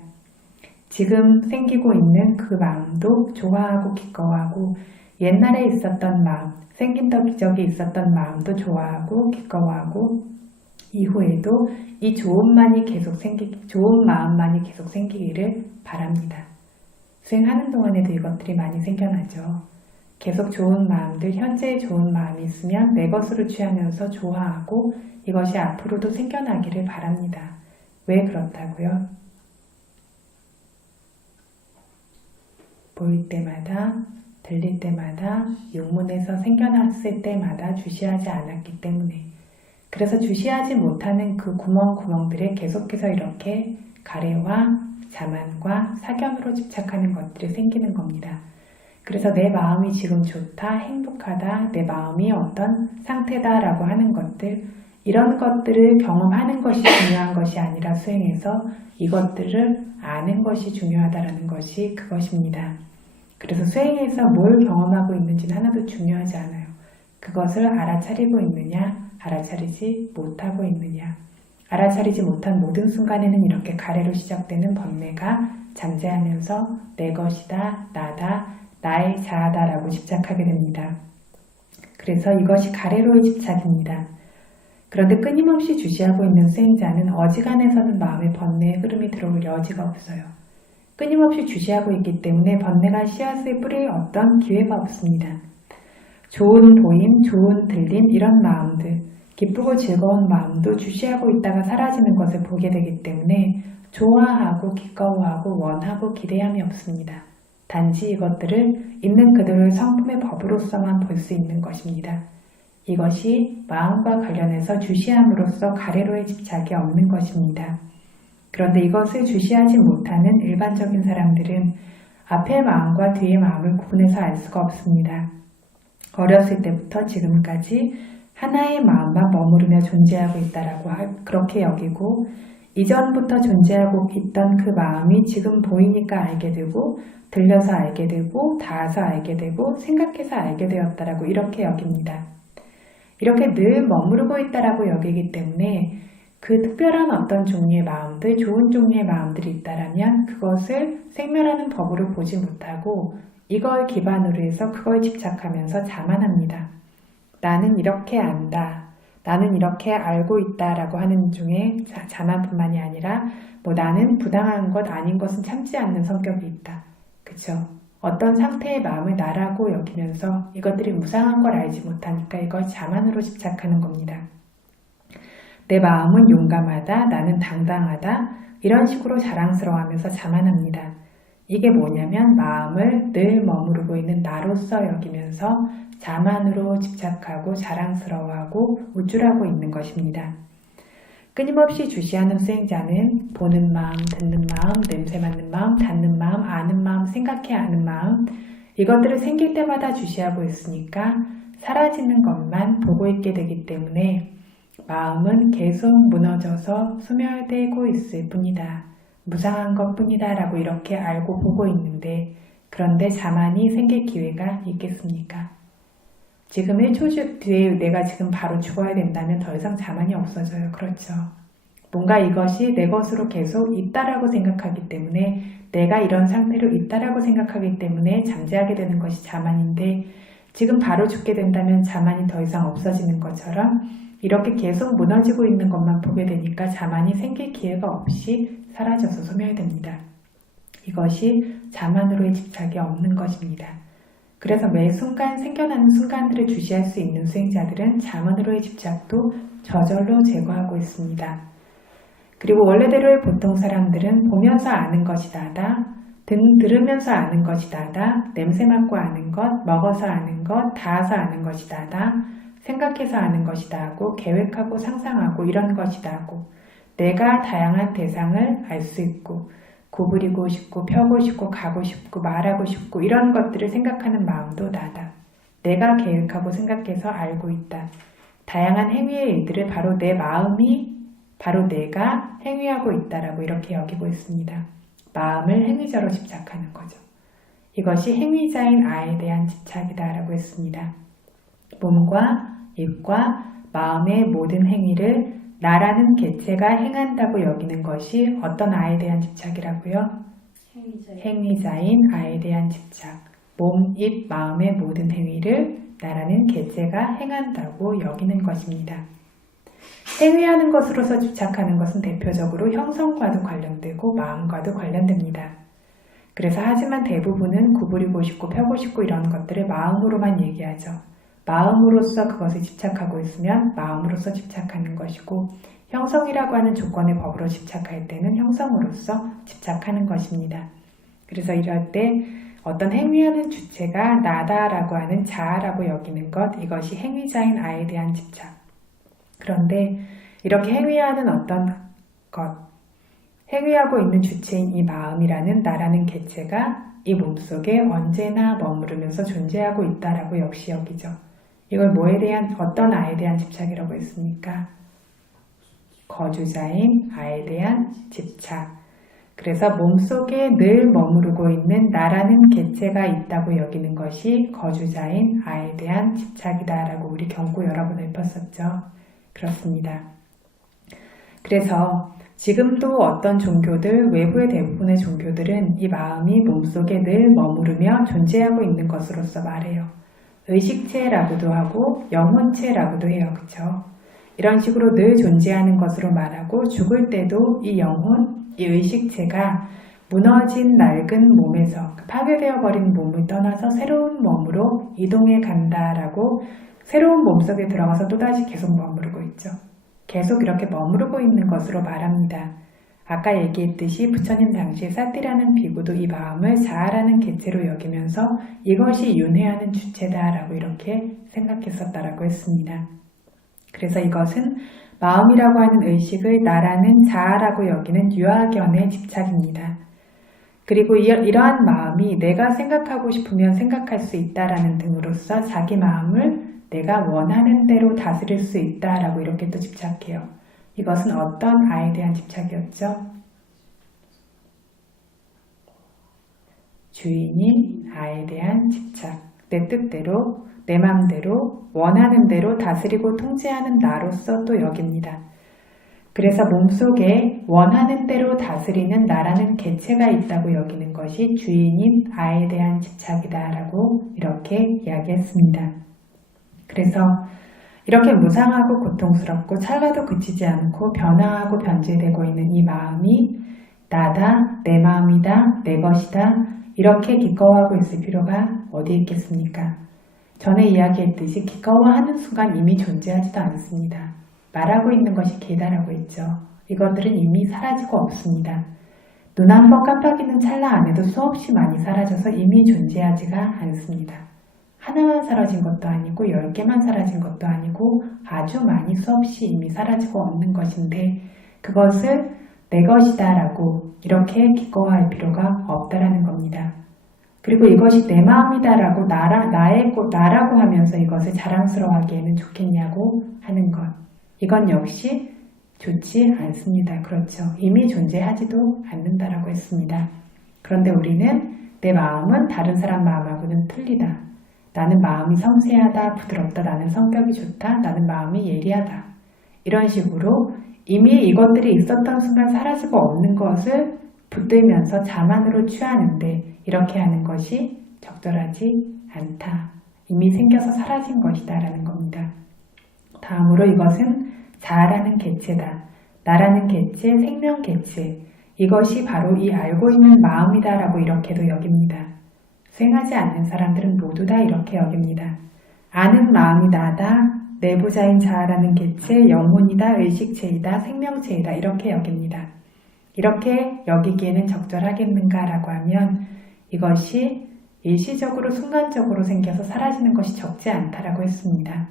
지금 생기고 있는 그 마음도 좋아하고 기꺼워하고 옛날에 있었던 마음, 생긴 적이 있었던 마음도 좋아하고 기꺼워하고 이후에도 이 좋은 마음만이 계속 생기기를 바랍니다. 수행하는 동안에도 이것들이 많이 생겨나죠. 계속 좋은 마음들, 현재의 좋은 마음이 있으면 내 것으로 취하면서 좋아하고 이것이 앞으로도 생겨나기를 바랍니다. 왜 그렇다고요? 보일 때마다, 들릴 때마다, 육문에서 생겨났을 때마다 주시하지 않았기 때문에 그래서 주시하지 못하는 그 구멍구멍들에 계속해서 이렇게 가래와 자만과 사견으로 집착하는 것들이 생기는 겁니다. 그래서 내 마음이 지금 좋다, 행복하다, 내 마음이 어떤 상태다라고 하는 것들, 이런 것들을 경험하는 것이 중요한 것이 아니라 수행해서 이것들을 아는 것이 중요하다라는 것이 그것입니다. 그래서 수행에서 뭘 경험하고 있는지는 하나도 중요하지 않아요. 그것을 알아차리고 있느냐, 알아차리지 못하고 있느냐. 알아차리지 못한 모든 순간에는 이렇게 가래로 시작되는 번뇌가 잠재하면서 내 것이다, 나다, 나의 자아다라고 집착하게 됩니다. 그래서 이것이 가래로의 집착입니다. 그런데 끊임없이 주시하고 있는 수행자는 어지간해서는 마음의 번뇌의 흐름이 들어올 여지가 없어요. 끊임없이 주시하고 있기 때문에 번뇌가 씨앗을 뿌릴 어떤 기회가 없습니다. 좋은 보임, 좋은 들림 이런 마음들, 기쁘고 즐거운 마음도 주시하고 있다가 사라지는 것을 보게 되기 때문에 좋아하고 기꺼워하고 원하고 기대함이 없습니다. 단지 이것들을 있는 그대로의 성품의 법으로서만 볼 수 있는 것입니다. 이것이 마음과 관련해서 주시함으로써 가래로의 집착이 없는 것입니다. 그런데 이것을 주시하지 못하는 일반적인 사람들은 앞의 마음과 뒤의 마음을 구분해서 알 수가 없습니다. 어렸을 때부터 지금까지 하나의 마음만 머무르며 존재하고 있다라고 그렇게 여기고 이전부터 존재하고 있던 그 마음이 지금 보이니까 알게 되고 들려서 알게 되고 닿아서 알게 되고 생각해서 알게 되었다라고 이렇게 여깁니다. 이렇게 늘 머무르고 있다라고 여기기 때문에 그 특별한 어떤 종류의 마음들, 좋은 종류의 마음들이 있다라면 그것을 생멸하는 법으로 보지 못하고 이걸 기반으로 해서 그걸 집착하면서 자만합니다. 나는 이렇게 안다. 나는 이렇게 알고 있다라고 하는 중에 자만뿐만이 아니라 나는 부당한 것 아닌 것은 참지 않는 성격이 있다. 그쵸? 어떤 상태의 마음을 나라고 여기면서 이것들이 무상한 걸 알지 못하니까 이걸 자만으로 집착하는 겁니다. 내 마음은 용감하다, 나는 당당하다 이런 식으로 자랑스러워하면서 자만합니다. 이게 뭐냐면 마음을 늘 머무르고 있는 나로서 여기면서 자만으로 집착하고 자랑스러워하고 우쭐하고 있는 것입니다. 끊임없이 주시하는 수행자는 보는 마음, 듣는 마음, 냄새 맡는 마음, 닿는 마음, 아는 마음, 생각해야 하는 마음 이것들을 생길 때마다 주시하고 있으니까 사라지는 것만 보고 있게 되기 때문에 마음은 계속 무너져서 소멸되고 있을 뿐이다. 무상한 것뿐이다 라고 이렇게 알고 보고 있는데 그런데 자만이 생길 기회가 있겠습니까? 지금 1초 뒤에 내가 지금 바로 죽어야 된다면 더 이상 자만이 없어져요. 그렇죠. 뭔가 이것이 내 것으로 계속 있다라고 생각하기 때문에 내가 이런 상태로 있다라고 생각하기 때문에 잠재하게 되는 것이 자만인데 지금 바로 죽게 된다면 자만이 더 이상 없어지는 것처럼 이렇게 계속 무너지고 있는 것만 보게 되니까 자만이 생길 기회가 없이 사라져서 소멸됩니다. 이것이 자만으로의 집착이 없는 것입니다. 그래서 매 순간 생겨나는 순간들을 주시할 수 있는 수행자들은 자만으로의 집착도 저절로 제거하고 있습니다. 그리고 원래대로의 보통 사람들은 보면서 아는 것이 다다, 들으면서 아는 것이 다다, 냄새 맡고 아는 것, 먹어서 아는 것, 닿아서 아는 것이 다다, 생각해서 아는 것이다 하고 계획하고 상상하고 이런 것이다 하고 내가 다양한 대상을 알 수 있고 구부리고 싶고 펴고 싶고 가고 싶고 말하고 싶고 이런 것들을 생각하는 마음도 나다. 내가 계획하고 생각해서 알고 있다. 다양한 행위의 일들을 바로 내 마음이 바로 내가 행위하고 있다라고 이렇게 여기고 있습니다. 마음을 행위자로 집착하는 거죠. 이것이 행위자인 아에 대한 집착이다라고 했습니다. 몸과 입과 마음의 모든 행위를 나라는 개체가 행한다고 여기는 것이 어떤 아에 대한 집착이라고요? 행위자인 아에 대한 집착. 몸, 입, 마음의 모든 행위를 나라는 개체가 행한다고 여기는 것입니다. 행위하는 것으로서 집착하는 것은 대표적으로 형성과도 관련되고 마음과도 관련됩니다. 그래서 하지만 대부분은 구부리고 싶고 펴고 싶고 이런 것들을 마음으로만 얘기하죠. 마음으로서 그것을 집착하고 있으면 마음으로서 집착하는 것이고 형성이라고 하는 조건의 법으로 집착할 때는 형성으로서 집착하는 것입니다. 그래서 이럴 때 어떤 행위하는 주체가 나다라고 하는 자아라고 여기는 것, 이것이 행위자인 아에 대한 집착. 그런데 이렇게 행위하는 어떤 것, 행위하고 있는 주체인 이 마음이라는 나라는 개체가 이 몸속에 언제나 머무르면서 존재하고 있다라고 역시 여기죠. 이걸 뭐에 대한 어떤 아에 대한 집착이라고 했습니까? 거주자인 아에 대한 집착. 그래서 몸속에 늘 머무르고 있는 나라는 개체가 있다고 여기는 것이 거주자인 아에 대한 집착이다라고 우리 경고 여러 번 읊었었죠. 그렇습니다. 그래서 지금도 어떤 종교들, 외부의 대부분의 종교들은 이 마음이 몸속에 늘 머무르며 존재하고 있는 것으로서 말해요. 의식체라고도 하고 영혼체라고도 해요. 그쵸? 이런 식으로 늘 존재하는 것으로 말하고 죽을 때도 이 영혼, 이 의식체가 무너진 낡은 몸에서 파괴되어 버린 몸을 떠나서 새로운 몸으로 이동해 간다라고 새로운 몸속에 들어가서 또다시 계속 머무르고 있죠. 계속 이렇게 머무르고 있는 것으로 말합니다. 아까 얘기했듯이 부처님 당시에 사띠라는 비구도 이 마음을 자아라는 개체로 여기면서 이것이 윤회하는 주체다라고 이렇게 생각했었다라고 했습니다. 그래서 이것은 마음이라고 하는 의식을 나라는 자아라고 여기는 유아견의 집착입니다. 그리고 이러한 마음이 내가 생각하고 싶으면 생각할 수 있다라는 등으로써 자기 마음을 내가 원하는 대로 다스릴 수 있다라고 이렇게 또 집착해요. 이것은 어떤 아에 대한 집착이었죠? 주인인 아에 대한 집착. 내 뜻대로, 내 마음대로, 원하는 대로 다스리고 통제하는 나로서 또 여깁니다. 그래서 몸속에 원하는 대로 다스리는 나라는 개체가 있다고 여기는 것이 주인인 아에 대한 집착이다라고 이렇게 이야기했습니다. 그래서 이렇게 무상하고 고통스럽고 찰가도 그치지 않고 변화하고 변질되고 있는 이 마음이 나다, 내 마음이다, 내 것이다 이렇게 기꺼워하고 있을 필요가 어디 있겠습니까? 전에 이야기했듯이 기꺼워하는 순간 이미 존재하지도 않습니다. 말하고 있는 것이 계다라고 했죠. 이것들은 이미 사라지고 없습니다. 눈 한 번 깜빡이는 찰나 안에도 수없이 많이 사라져서 이미 존재하지가 않습니다. 하나만 사라진 것도 아니고 10개만 사라진 것도 아니고 아주 많이 수없이 이미 사라지고 없는 것인데 그것을 내 것이다 라고 이렇게 기꺼워할 필요가 없다라는 겁니다. 그리고 이것이 내 마음이다 라고 나라고 하면서 이것을 자랑스러워하기에는 좋겠냐고 하는 것. 이건 역시 좋지 않습니다. 그렇죠. 이미 존재하지도 않는다라고 했습니다. 그런데 우리는 내 마음은 다른 사람 마음하고는 틀리다. 나는 마음이 섬세하다, 부드럽다, 나는 성격이 좋다, 나는 마음이 예리하다. 이런 식으로 이미 이것들이 있었던 순간 사라지고 없는 것을 붙들면서 자만으로 취하는데 이렇게 하는 것이 적절하지 않다. 이미 생겨서 사라진 것이다 라는 겁니다. 다음으로 이것은 자아라는 개체다. 나라는 개체, 생명 개체. 이것이 바로 이 알고 있는 마음이다라고 이렇게도 여깁니다. 수행하지 않는 사람들은 모두 다 이렇게 여깁니다. 아는 마음이 나다, 내부자인 자아라는 개체, 영혼이다, 의식체이다, 생명체이다 이렇게 여깁니다. 이렇게 여기기에는 적절하겠는가라고 하면 이것이 일시적으로 순간적으로 생겨서 사라지는 것이 적지 않다라고 했습니다.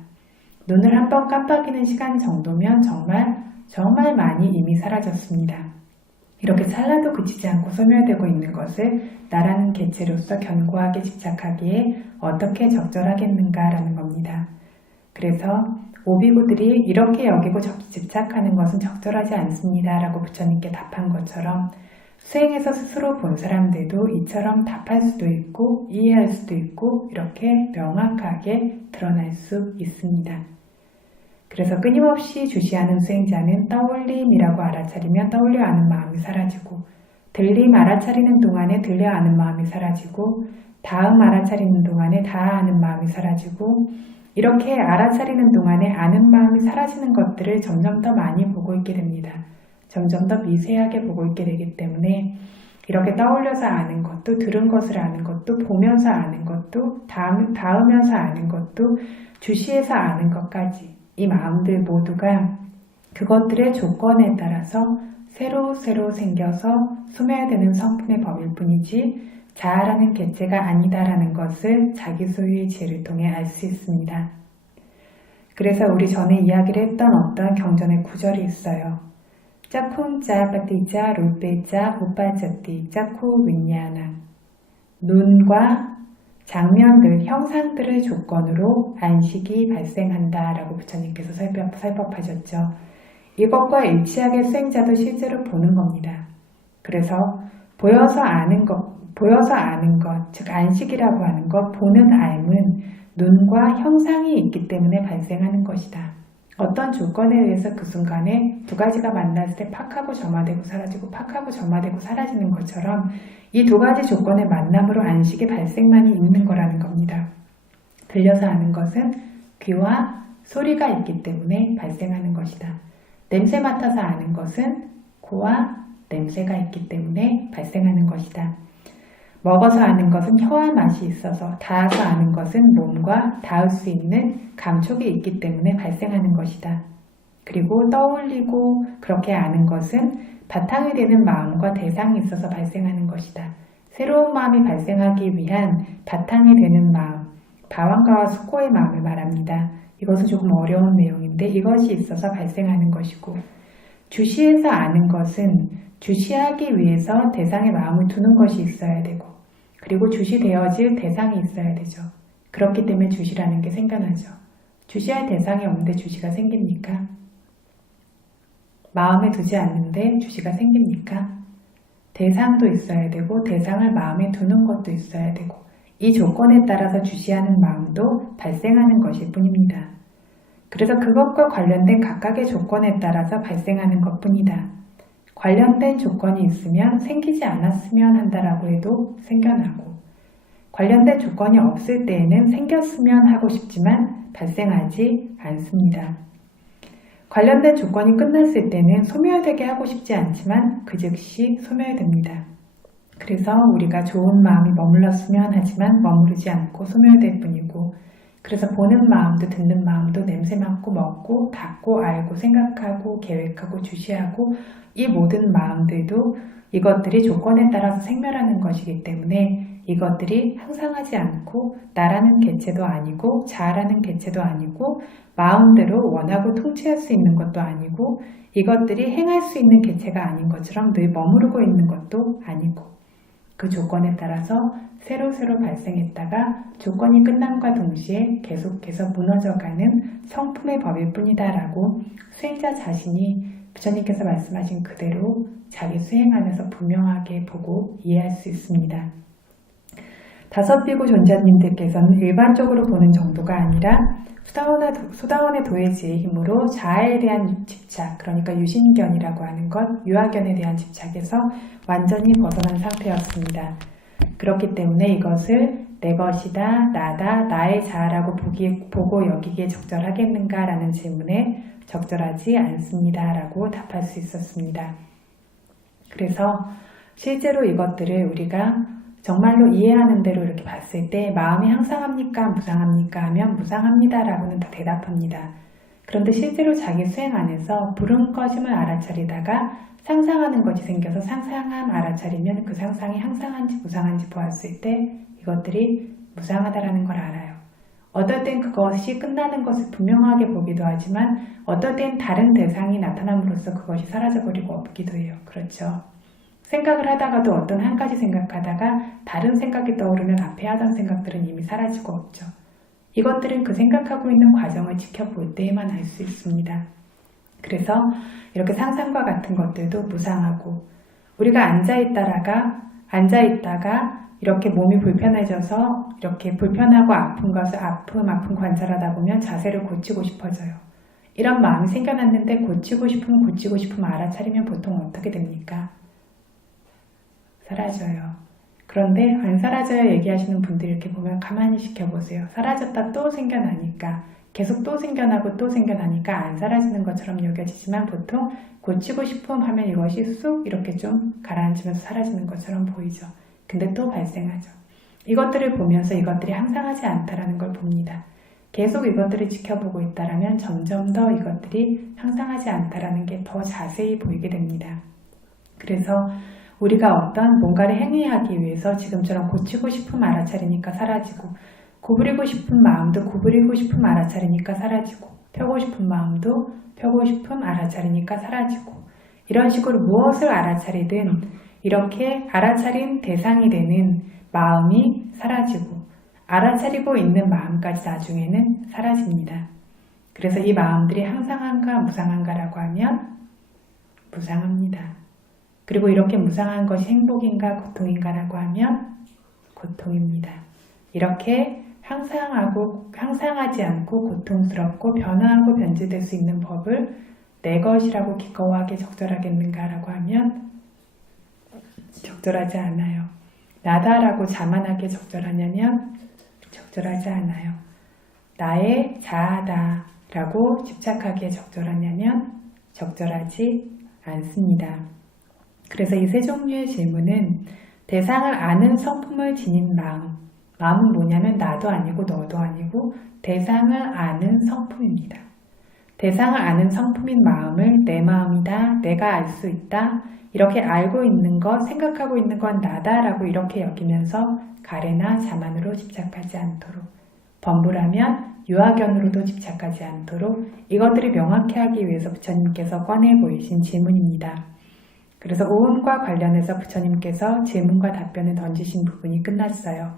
눈을 한번 깜빡이는 시간 정도면 정말 많이 이미 사라졌습니다. 이렇게 찰나도 그치지 않고 소멸되고 있는 것을 나라는 개체로서 견고하게 집착하기에 어떻게 적절하겠는가라는 겁니다. 그래서 오비구들이 이렇게 여기고 집착하는 것은 적절하지 않습니다 라고 부처님께 답한 것처럼 수행에서 스스로 본 사람들도 이처럼 답할 수도 있고 이해할 수도 있고 이렇게 명확하게 드러날 수 있습니다. 그래서 끊임없이 주시하는 수행자는 떠올림이라고 알아차리면 떠올려 아는 마음이 사라지고 들림 알아차리는 동안에 들려 아는 마음이 사라지고 다음 알아차리는 동안에 다 아는 마음이 사라지고 이렇게 알아차리는 동안에 아는 마음이 사라지는 것들을 점점 더 많이 보고 있게 됩니다. 점점 더 미세하게 보고 있게 되기 때문에 이렇게 떠올려서 아는 것도 들은 것을 아는 것도 보면서 아는 것도 닿으면서 아는 것도 주시해서 아는 것까지 이 마음들 모두가 그것들의 조건에 따라서 새로 생겨서 소멸되는 성품의 법일 뿐이지 자아라는 개체가 아니다라는 것을 자기 소유의 지혜를 통해 알 수 있습니다. 그래서 우리 전에 이야기를 했던 어떤 경전의 구절이 있어요. 짝쿵짜 빠띠짜 롤빼짜 오빠짜띠 짝쿠 윈냐나 눈과 장면들, 형상들의 조건으로 안식이 발생한다 라고 부처님께서 설법하셨죠. 이것과 일치하게 수행자도 실제로 보는 겁니다. 그래서 보여서 아는 것, 즉 안식이라고 하는 것, 보는 알문, 눈과 형상이 있기 때문에 발생하는 것이다. 어떤 조건에 의해서 그 순간에 두 가지가 만났을 때 팍하고 점화되고 사라지고 팍하고 점화되고 사라지는 것처럼 이 두 가지 조건의 만남으로 안식의 발생만이 있는 거라는 겁니다. 들려서 아는 것은 귀와 소리가 있기 때문에 발생하는 것이다. 냄새 맡아서 아는 것은 코와 냄새가 있기 때문에 발생하는 것이다. 먹어서 아는 것은 혀와 맛이 있어서 닿아서 아는 것은 몸과 닿을 수 있는 감촉이 있기 때문에 발생하는 것이다. 그리고 떠올리고 그렇게 아는 것은 바탕이 되는 마음과 대상이 있어서 발생하는 것이다. 새로운 마음이 발생하기 위한 바탕이 되는 마음, 바완가와 숙고의 마음을 말합니다. 이것은 조금 어려운 내용인데 이것이 있어서 발생하는 것이고 주시해서 아는 것은 주시하기 위해서 대상의 마음을 두는 것이 있어야 되고 그리고 주시되어질 대상이 있어야 되죠. 그렇기 때문에 주시라는 게 생겨나죠. 주시할 대상이 없는데 주시가 생깁니까? 마음에 두지 않는데 주시가 생깁니까? 대상도 있어야 되고 대상을 마음에 두는 것도 있어야 되고 이 조건에 따라서 주시하는 마음도 발생하는 것일 뿐입니다. 그래서 그것과 관련된 각각의 조건에 따라서 발생하는 것뿐이다. 관련된 조건이 있으면 생기지 않았으면 한다라고 해도 생겨나고 관련된 조건이 없을 때에는 생겼으면 하고 싶지만 발생하지 않습니다. 관련된 조건이 끝났을 때는 소멸되게 하고 싶지 않지만 그 즉시 소멸됩니다. 그래서 우리가 좋은 마음이 머물렀으면 하지만 머무르지 않고 소멸될 뿐이고 그래서 보는 마음도 듣는 마음도 냄새 맡고 먹고 닿고 알고 생각하고 계획하고 주시하고 이 모든 마음들도 이것들이 조건에 따라서 생멸하는 것이기 때문에 이것들이 항상하지 않고 나라는 개체도 아니고 자아라는 개체도 아니고 마음대로 원하고 통치할 수 있는 것도 아니고 이것들이 행할 수 있는 개체가 아닌 것처럼 늘 머무르고 있는 것도 아니고 그 조건에 따라서 새로 발생했다가 조건이 끝남과 동시에 계속해서 무너져가는 성품의 법일 뿐이다 라고 수행자 자신이 부처님께서 말씀하신 그대로 자기 수행 안에서 분명하게 보고 이해할 수 있습니다. 다섯 비구 존자님들께서는 일반적으로 보는 정도가 아니라 수다원의 도해지의 힘으로 자아에 대한 집착, 그러니까 유신견이라고 하는 것, 유아견에 대한 집착에서 완전히 벗어난 상태였습니다. 그렇기 때문에 이것을 내 것이다, 나다, 나의 자아라고 보고 여기기에 적절하겠는가 라는 질문에 적절하지 않습니다 라고 답할 수 있었습니다. 그래서 실제로 이것들을 우리가 정말로 이해하는 대로 이렇게 봤을 때 마음이 향상합니까? 무상합니까? 하면 무상합니다 라고는 다 대답합니다. 그런데 실제로 자기 수행 안에서 부른 것임을 알아차리다가 상상하는 것이 생겨서 상상함 알아차리면 그 상상이 향상한지 무상한지 보았을 때 이것들이 무상하다라는 걸 알아요. 어떨 땐 그것이 끝나는 것을 분명하게 보기도 하지만 어떨 땐 다른 대상이 나타남으로써 그것이 사라져버리고 없기도 해요. 그렇죠. 생각을 하다가도 어떤 한 가지 생각하다가 다른 생각이 떠오르면 앞에 하던 생각들은 이미 사라지고 없죠. 이것들은 그 생각하고 있는 과정을 지켜볼 때에만 알 수 있습니다. 그래서 이렇게 상상과 같은 것들도 무상하고 우리가 앉아있다가 이렇게 몸이 불편해져서 이렇게 불편하고 아픈 것을 아픔 관찰하다 보면 자세를 고치고 싶어져요. 이런 마음이 생겨났는데 고치고 싶으면 알아차리면 보통 어떻게 됩니까? 사라져요. 그런데 안 사라져요 얘기하시는 분들이 이렇게 보면 가만히 지켜보세요. 사라졌다 또 생겨나니까 계속 또 생겨나고 또 생겨나니까 안 사라지는 것처럼 여겨지지만 보통 고치고 싶음 하면 이것이 쑥 이렇게 좀 가라앉으면서 사라지는 것처럼 보이죠. 근데 또 발생하죠. 이것들을 보면서 이것들이 항상하지 않다라는 걸 봅니다. 계속 이것들을 지켜보고 있다라면 점점 더 이것들이 항상하지 않다라는 게 더 자세히 보이게 됩니다. 그래서 우리가 어떤 뭔가를 행위하기 위해서 지금처럼 고치고 싶음 알아차리니까 사라지고 구부리고 싶은 마음도 구부리고 싶음 알아차리니까 사라지고 펴고 싶은 마음도 펴고 싶음 알아차리니까 사라지고 이런 식으로 무엇을 알아차리든 이렇게 알아차린 대상이 되는 마음이 사라지고 알아차리고 있는 마음까지 나중에는 사라집니다. 그래서 이 마음들이 항상한가 무상한가라고 하면 무상합니다. 그리고 이렇게 무상한 것이 행복인가 고통인가라고 하면 고통입니다. 이렇게 항상하지 않고 고통스럽고 변화하고 변질될 수 있는 법을 내 것이라고 기꺼워하게 적절하겠는가라고 하면 적절하지 않아요. 나다라고 자만하게 적절하냐면 적절하지 않아요. 나의 자아다라고 집착하기에 적절하냐면 적절하지 않습니다. 그래서 이 세 종류의 질문은 대상을 아는 성품을 지닌 마음은 뭐냐면 나도 아니고 너도 아니고 대상을 아는 성품입니다. 대상을 아는 성품인 마음을 내 마음이다, 내가 알 수 있다, 이렇게 알고 있는 것, 생각하고 있는 건 나다라고 이렇게 여기면서 가래나 자만으로 집착하지 않도록, 범부라면 유아견으로도 집착하지 않도록 이것들을 명확히 하기 위해서 부처님께서 꺼내 보이신 질문입니다. 그래서 오음과 관련해서 부처님께서 질문과 답변을 던지신 부분이 끝났어요.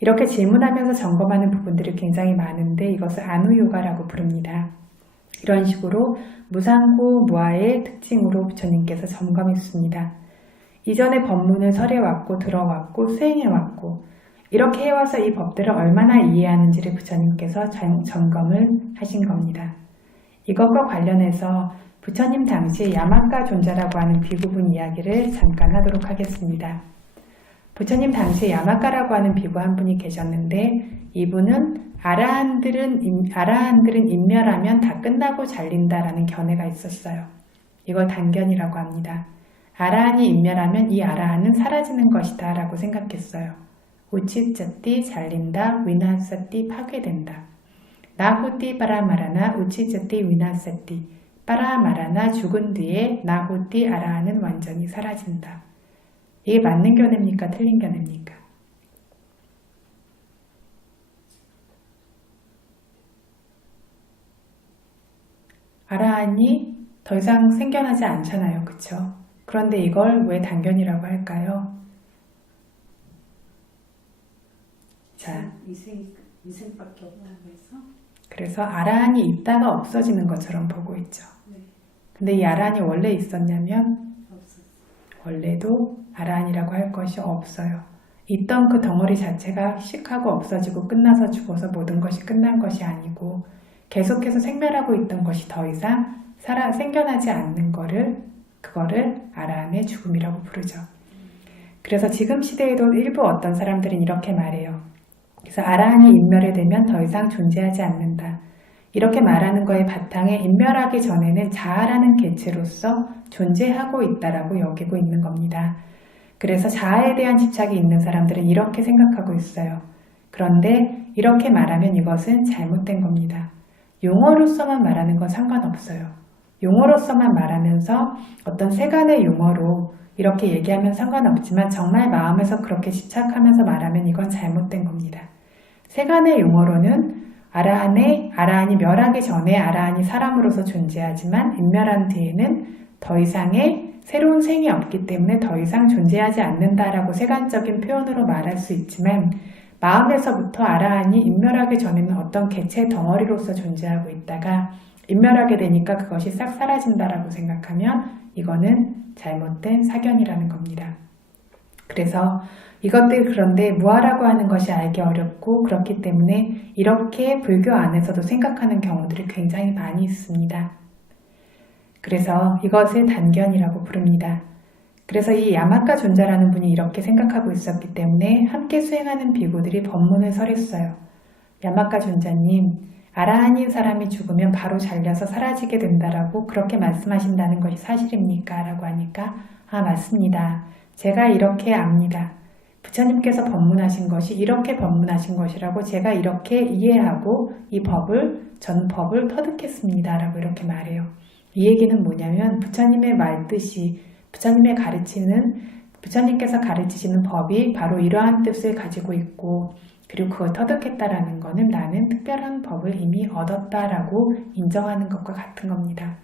이렇게 질문하면서 점검하는 부분들이 굉장히 많은데 이것을 아누요가라고 부릅니다. 이런 식으로 무상고 무아의 특징으로 부처님께서 점검했습니다. 이전에 법문을 설해왔고 들어왔고 수행해왔고 이렇게 해와서 이 법들을 얼마나 이해하는지를 부처님께서 점검을 하신 겁니다. 이것과 관련해서 부처님 당시 야마카 존자라고 하는 비구분 이야기를 잠깐 하도록 하겠습니다. 부처님 당시 야마카라고 하는 비구 한 분이 계셨는데 이분은 아라한들은 인멸하면 다 끝나고 잘린다라는 견해가 있었어요. 이걸 단견이라고 합니다. 아라한이 인멸하면 이 아라한은 사라지는 것이다 라고 생각했어요. 우치쩌띠 잘린다, 위나서띠 파괴된다. 나후띠 빠라마라나 우치쩌띠 위나서띠 빠라마라나 죽은 뒤에 나후띠 아라한은 완전히 사라진다. 이게 맞는 견해입니까? 틀린 견해입니까? 아라한이 더 이상 생겨나지 않잖아요. 그쵸? 그런데 이걸 왜 단견이라고 할까요? 자, 이생밖에 없다고 해서? 그래서 아라한이 있다가 없어지는 것처럼 보고 있죠. 네. 근데 이 아라한이 원래 있었냐면 없었어요. 원래도 아라한이라고 할 것이 없어요. 있던 그 덩어리 자체가 씩하고 없어지고 끝나서 죽어서 모든 것이 끝난 것이 아니고 계속해서 생멸하고 있던 것이 더 이상 생겨나지 않는 그거를 아라한의 죽음이라고 부르죠. 그래서 지금 시대에도 일부 어떤 사람들은 이렇게 말해요. 그래서 아라한이 인멸해되면 더 이상 존재하지 않는다. 이렇게 말하는 거의 바탕에 인멸하기 전에는 자아라는 개체로서 존재하고 있다라고 여기고 있는 겁니다. 그래서 자아에 대한 집착이 있는 사람들은 이렇게 생각하고 있어요. 그런데 이렇게 말하면 이것은 잘못된 겁니다. 용어로서만 말하는 건 상관없어요. 용어로서만 말하면서 어떤 세간의 용어로 이렇게 얘기하면 상관없지만 정말 마음에서 그렇게 집착하면서 말하면 이건 잘못된 겁니다. 세간의 용어로는 아라한이 멸하기 전에 아라한이 사람으로서 존재하지만 인멸한 뒤에는 더 이상의 새로운 생이 없기 때문에 더 이상 존재하지 않는다라고 세간적인 표현으로 말할 수 있지만 마음에서부터 아라한이 인멸하기 전에는 어떤 개체 덩어리로서 존재하고 있다가 인멸하게 되니까 그것이 싹 사라진다라고 생각하면 이거는 잘못된 사견이라는 겁니다. 그래서 이것들 그런데 무아라고 하는 것이 알기 어렵고 그렇기 때문에 이렇게 불교 안에서도 생각하는 경우들이 굉장히 많이 있습니다. 그래서 이것을 단견이라고 부릅니다. 그래서 이 야마카 존자라는 분이 이렇게 생각하고 있었기 때문에 함께 수행하는 비구들이 법문을 설했어요. 야마카 존자님, 아라한인 사람이 죽으면 바로 잘려서 사라지게 된다라고 그렇게 말씀하신다는 것이 사실입니까? 라고 하니까 맞습니다. 제가 이렇게 압니다. 부처님께서 법문하신 것이 이렇게 법문하신 것이라고 제가 이렇게 이해하고 전 법을 터득했습니다. 라고 이렇게 말해요. 이 얘기는 뭐냐면 부처님의 말뜻이 부처님께서 가르치시는 법이 바로 이러한 뜻을 가지고 있고 그리고 그걸 터득했다라는 것은 나는 특별한 법을 이미 얻었다라고 인정하는 것과 같은 겁니다.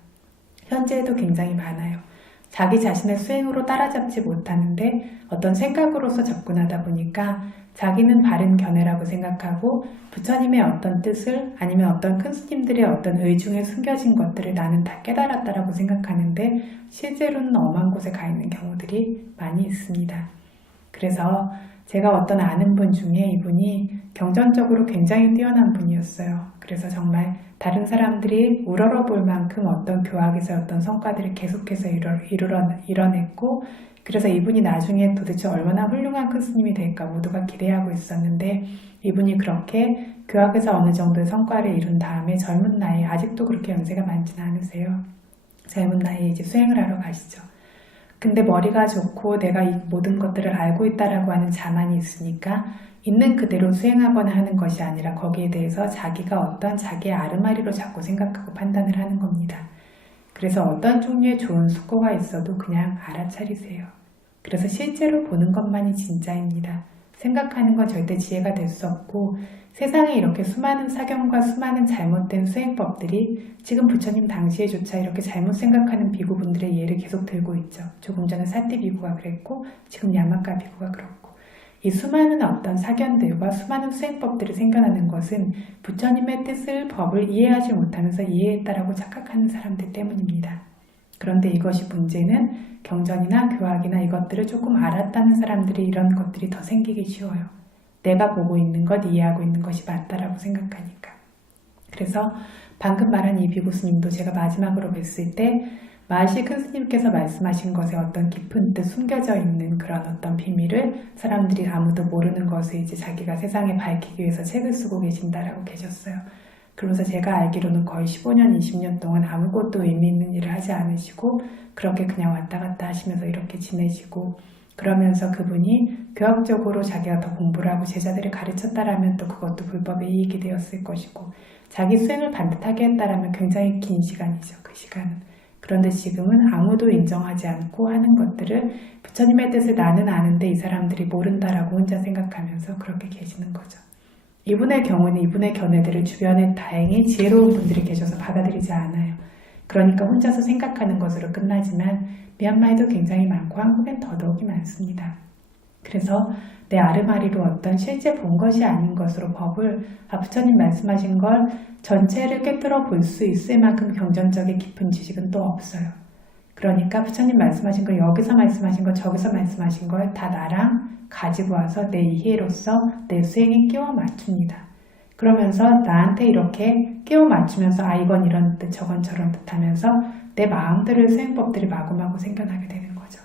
현재에도 굉장히 많아요. 자기 자신의 수행으로 따라잡지 못하는데 어떤 생각으로서 접근하다 보니까 자기는 바른 견해라고 생각하고 부처님의 어떤 뜻을 아니면 어떤 큰 스님들의 어떤 의중에 숨겨진 것들을 나는 다 깨달았다라고 생각하는데 실제로는 엄한 곳에 가 있는 경우들이 많이 있습니다. 그래서 제가 어떤 아는 분 중에 이분이 경전적으로 굉장히 뛰어난 분이었어요. 그래서 정말 다른 사람들이 우러러볼 만큼 어떤 교학에서 어떤 성과들을 계속해서 이뤄냈고 그래서 이분이 나중에 도대체 얼마나 훌륭한 큰 스님이 될까 모두가 기대하고 있었는데 이분이 그렇게 교학에서 어느 정도의 성과를 이룬 다음에 젊은 나이에 아직도 그렇게 연세가 많지는 않으세요. 젊은 나이에 이제 수행을 하러 가시죠. 근데 머리가 좋고 내가 이 모든 것들을 알고 있다라고 하는 자만이 있으니까 있는 그대로 수행하거나 하는 것이 아니라 거기에 대해서 자기가 어떤 자기의 아르마리로 자꾸 생각하고 판단을 하는 겁니다. 그래서 어떤 종류의 좋은 숙고가 있어도 그냥 알아차리세요. 그래서 실제로 보는 것만이 진짜입니다. 생각하는 건 절대 지혜가 될 수 없고 세상에 이렇게 수많은 사견과 수많은 잘못된 수행법들이 지금 부처님 당시에조차 이렇게 잘못 생각하는 비구분들의 예를 계속 들고 있죠. 조금 전에 사띠 비구가 그랬고 지금 야마카 비구가 그렇고 이 수많은 어떤 사견들과 수많은 수행법들이 생겨나는 것은 부처님의 뜻을 법을 이해하지 못하면서 이해했다라고 착각하는 사람들 때문입니다. 그런데 이것이 문제는 경전이나 교학이나 이것들을 조금 알았다는 사람들이 이런 것들이 더 생기기 쉬워요. 내가 보고 있는 것, 이해하고 있는 것이 맞다라고 생각하니까. 그래서 방금 말한 이 비구 스님도 제가 마지막으로 뵀을 때 마하시 큰 스님께서 말씀하신 것에 어떤 깊은 뜻 숨겨져 있는 그런 어떤 비밀을 사람들이 아무도 모르는 것을 이제 자기가 세상에 밝히기 위해서 책을 쓰고 계신다라고 계셨어요. 그러면서 제가 알기로는 거의 15년, 20년 동안 아무것도 의미 있는 일을 하지 않으시고 그렇게 그냥 왔다 갔다 하시면서 이렇게 지내시고 그러면서 그분이 교학적으로 자기가 더 공부를 하고 제자들을 가르쳤다라면 또 그것도 불법의 이익이 되었을 것이고 자기 수행을 반듯하게 했다라면 굉장히 긴 시간이죠. 그 시간은. 그런데 지금은 아무도 인정하지 않고 하는 것들을 부처님의 뜻을 나는 아는데 이 사람들이 모른다라고 혼자 생각하면서 그렇게 계시는 거죠. 이분의 경우는 이분의 견해들을 주변에 다행히 지혜로운 분들이 계셔서 받아들이지 않아요. 그러니까 혼자서 생각하는 것으로 끝나지만 미얀마에도 굉장히 많고 한국엔 더더욱이 많습니다. 그래서 내 아르마리로 어떤 실제 본 것이 아닌 것으로 법을 부처님 말씀하신 걸 전체를 꿰뚫어 볼 수 있을 만큼 경전적인 깊은 지식은 또 없어요. 그러니까 부처님 말씀하신 걸 여기서 말씀하신 걸 저기서 말씀하신 걸 다 나랑 가지고 와서 내 이해로서 내 수행에 끼워 맞춥니다. 그러면서 나한테 이렇게 끼워 맞추면서 이건 이런 뜻 저건 저런 뜻 하면서 내 마음대로의 수행법들이 마구마구 생겨나게 되는 거죠.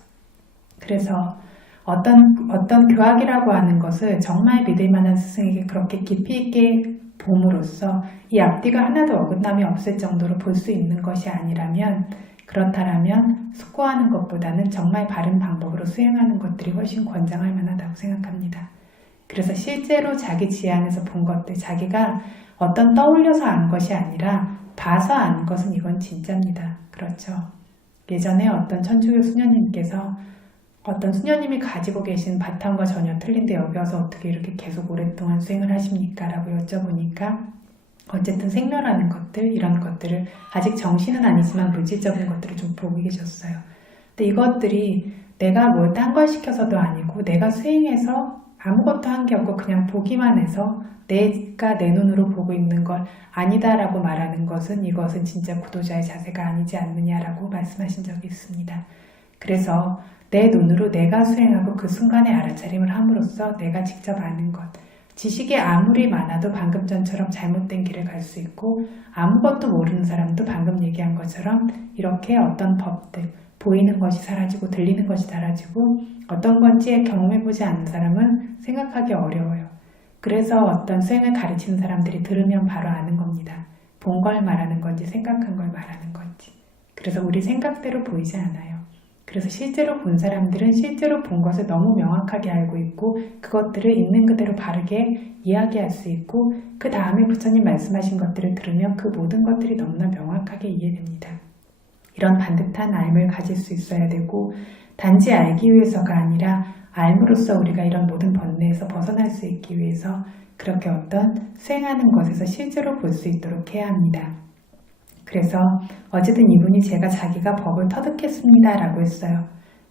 그래서 어떤 교학이라고 하는 것을 정말 믿을 만한 스승에게 그렇게 깊이 있게 봄으로써 이 앞뒤가 하나도 어긋남이 없을 정도로 볼 수 있는 것이 아니라면, 그렇다면 숙고하는 것보다는 정말 바른 방법으로 수행하는 것들이 훨씬 권장할 만하다고 생각합니다. 그래서 실제로 자기 지안에서 본 것들, 자기가 어떤 떠올려서 안 것이 아니라 봐서 안 것은 이건 진짜입니다. 그렇죠. 예전에 어떤 천주교 수녀님께서 어떤 수녀님이 가지고 계신 바탕과 전혀 틀린데 여기 와서 어떻게 이렇게 계속 오랫동안 수행을 하십니까? 라고 여쭤보니까 어쨌든 생멸하는 것들, 이런 것들을 아직 정신은 아니지만 물질적인 것들을 좀 보고 계셨어요. 근데 이것들이 내가 뭘 딴 걸 시켜서도 아니고 내가 수행해서 아무것도 한 게 없고 그냥 보기만 해서 내가 내 눈으로 보고 있는 걸 아니다라고 말하는 것은 이것은 진짜 구도자의 자세가 아니지 않느냐라고 말씀하신 적이 있습니다. 그래서 내 눈으로 내가 수행하고 그 순간에 알아차림을 함으로써 내가 직접 아는 것, 지식이 아무리 많아도 방금 전처럼 잘못된 길을 갈 수 있고 아무것도 모르는 사람도 방금 얘기한 것처럼 이렇게 어떤 법들, 보이는 것이 사라지고 들리는 것이 사라지고 어떤 건지 경험해보지 않는 사람은 생각하기 어려워요. 그래서 어떤 수행을 가르치는 사람들이 들으면 바로 아는 겁니다. 본 걸 말하는 건지 생각한 걸 말하는 건지. 그래서 우리 생각대로 보이지 않아요. 그래서 실제로 본 사람들은 실제로 본 것을 너무 명확하게 알고 있고 그것들을 있는 그대로 바르게 이야기할 수 있고 그 다음에 부처님 말씀하신 것들을 들으면 그 모든 것들이 너무나 명확하게 이해됩니다. 이런 반듯한 알을 가질 수 있어야 되고 단지 알기 위해서가 아니라 알므로써 우리가 이런 모든 번뇌에서 벗어날 수 있기 위해서 그렇게 어떤 수행하는 것에서 실제로 볼 수 있도록 해야 합니다. 그래서 어쨌든 이분이 제가 자기가 법을 터득했습니다 라고 했어요.